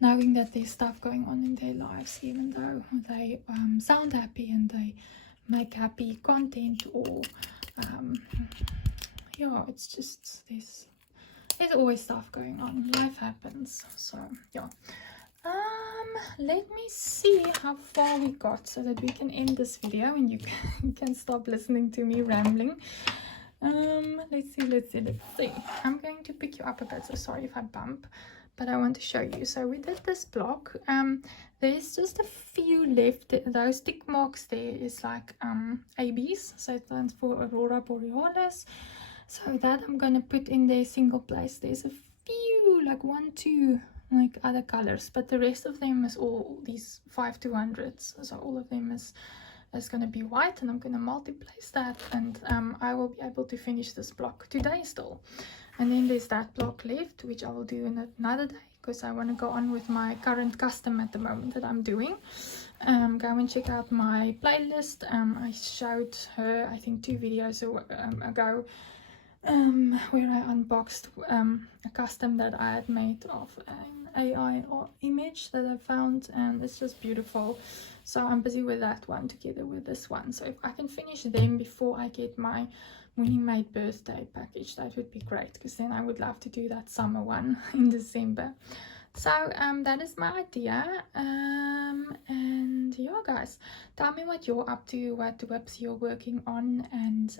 knowing that there's stuff going on in their lives, even though they sound happy and they make happy content, or yeah, it's just there's always stuff going on, life happens. So yeah, let me see how far we got so that we can end this video and you can stop listening to me rambling. Let's see. I'm going to pick you up a bit, so sorry if I bump, but I want to show you. So we did this block. There's just a few left. Those tick marks there is like ABs, so it stands for Aurora Borealis. So that I'm gonna put in there single place. There's a few, like 1, 2 like other colors, but the rest of them is all these 5-200s, so all of them is going to be white, and I'm going to multiplace that, and I will be able to finish this block today still. And then there's that block left, which I will do in another day, because I want to go on with my current custom at the moment that I'm doing. Go and check out my playlist. I showed her, I think 2 videos ago, where I unboxed a custom that I had made of an AI image that I found, and it's just beautiful. So I'm busy with that one together with this one. So if I can finish them before I get my Winnie Made birthday package, that would be great, because then I would love to do that summer one in December. So that is my idea. And yeah, guys, tell me what you're up to, what WIPs you're working on, and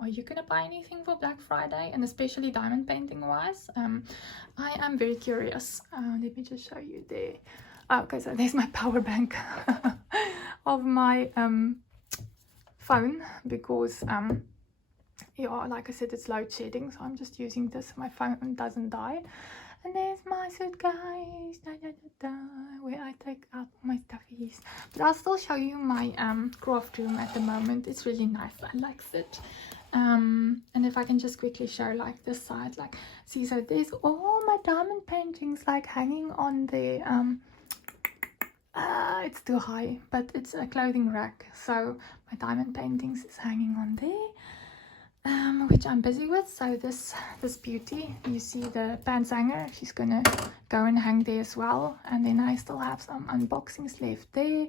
are you gonna buy anything for Black Friday, and especially diamond painting wise? I am very curious. Let me just show you there. Okay, so there's my power bank of my phone, because yeah, like I said, it's load shedding, so I'm just using this so my phone doesn't die. And there's my suitcase, where I take out my stuffies. But I'll still show you my craft room at the moment. It's really nice. I like it. And if I can just quickly show like this side, like, see, so there's all my diamond paintings like hanging on the it's too high, but it's a clothing rack, so my diamond paintings is hanging on there. Which I'm busy with. So this beauty, you see the pants hanger, she's gonna go and hang there as well. And then I still have some unboxings left there.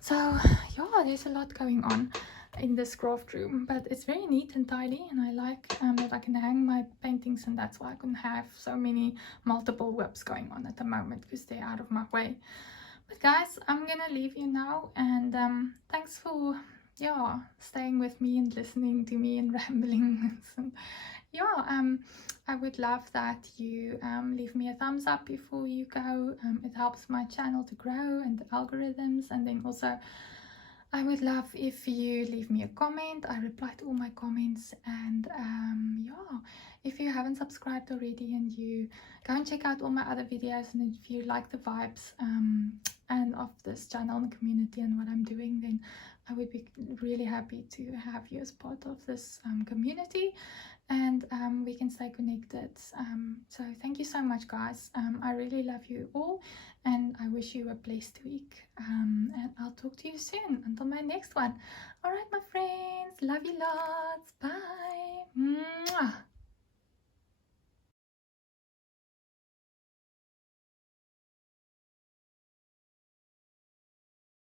So yeah, there's a lot going on in this craft room, but it's very neat and tidy, and I like that I can hang my paintings, and that's why I can have so many multiple WIPs going on at the moment, because they're out of my way. But guys, I'm gonna leave you now, and thanks for staying with me and listening to me and rambling. And I would love that you leave me a thumbs up before you go. It helps my channel to grow and the algorithms. And then also I would love if you leave me a comment. I reply to all my comments. And if you haven't subscribed already, and you go and check out all my other videos, and if you like the vibes and of this channel and the community and what I'm doing, then I would be really happy to have you as part of this community. and we can stay connected. So thank you so much, guys. I really love you all, and I wish you a blessed week. And I'll talk to you soon until my next one. All right, my friends, love you lots. Bye. Mwah.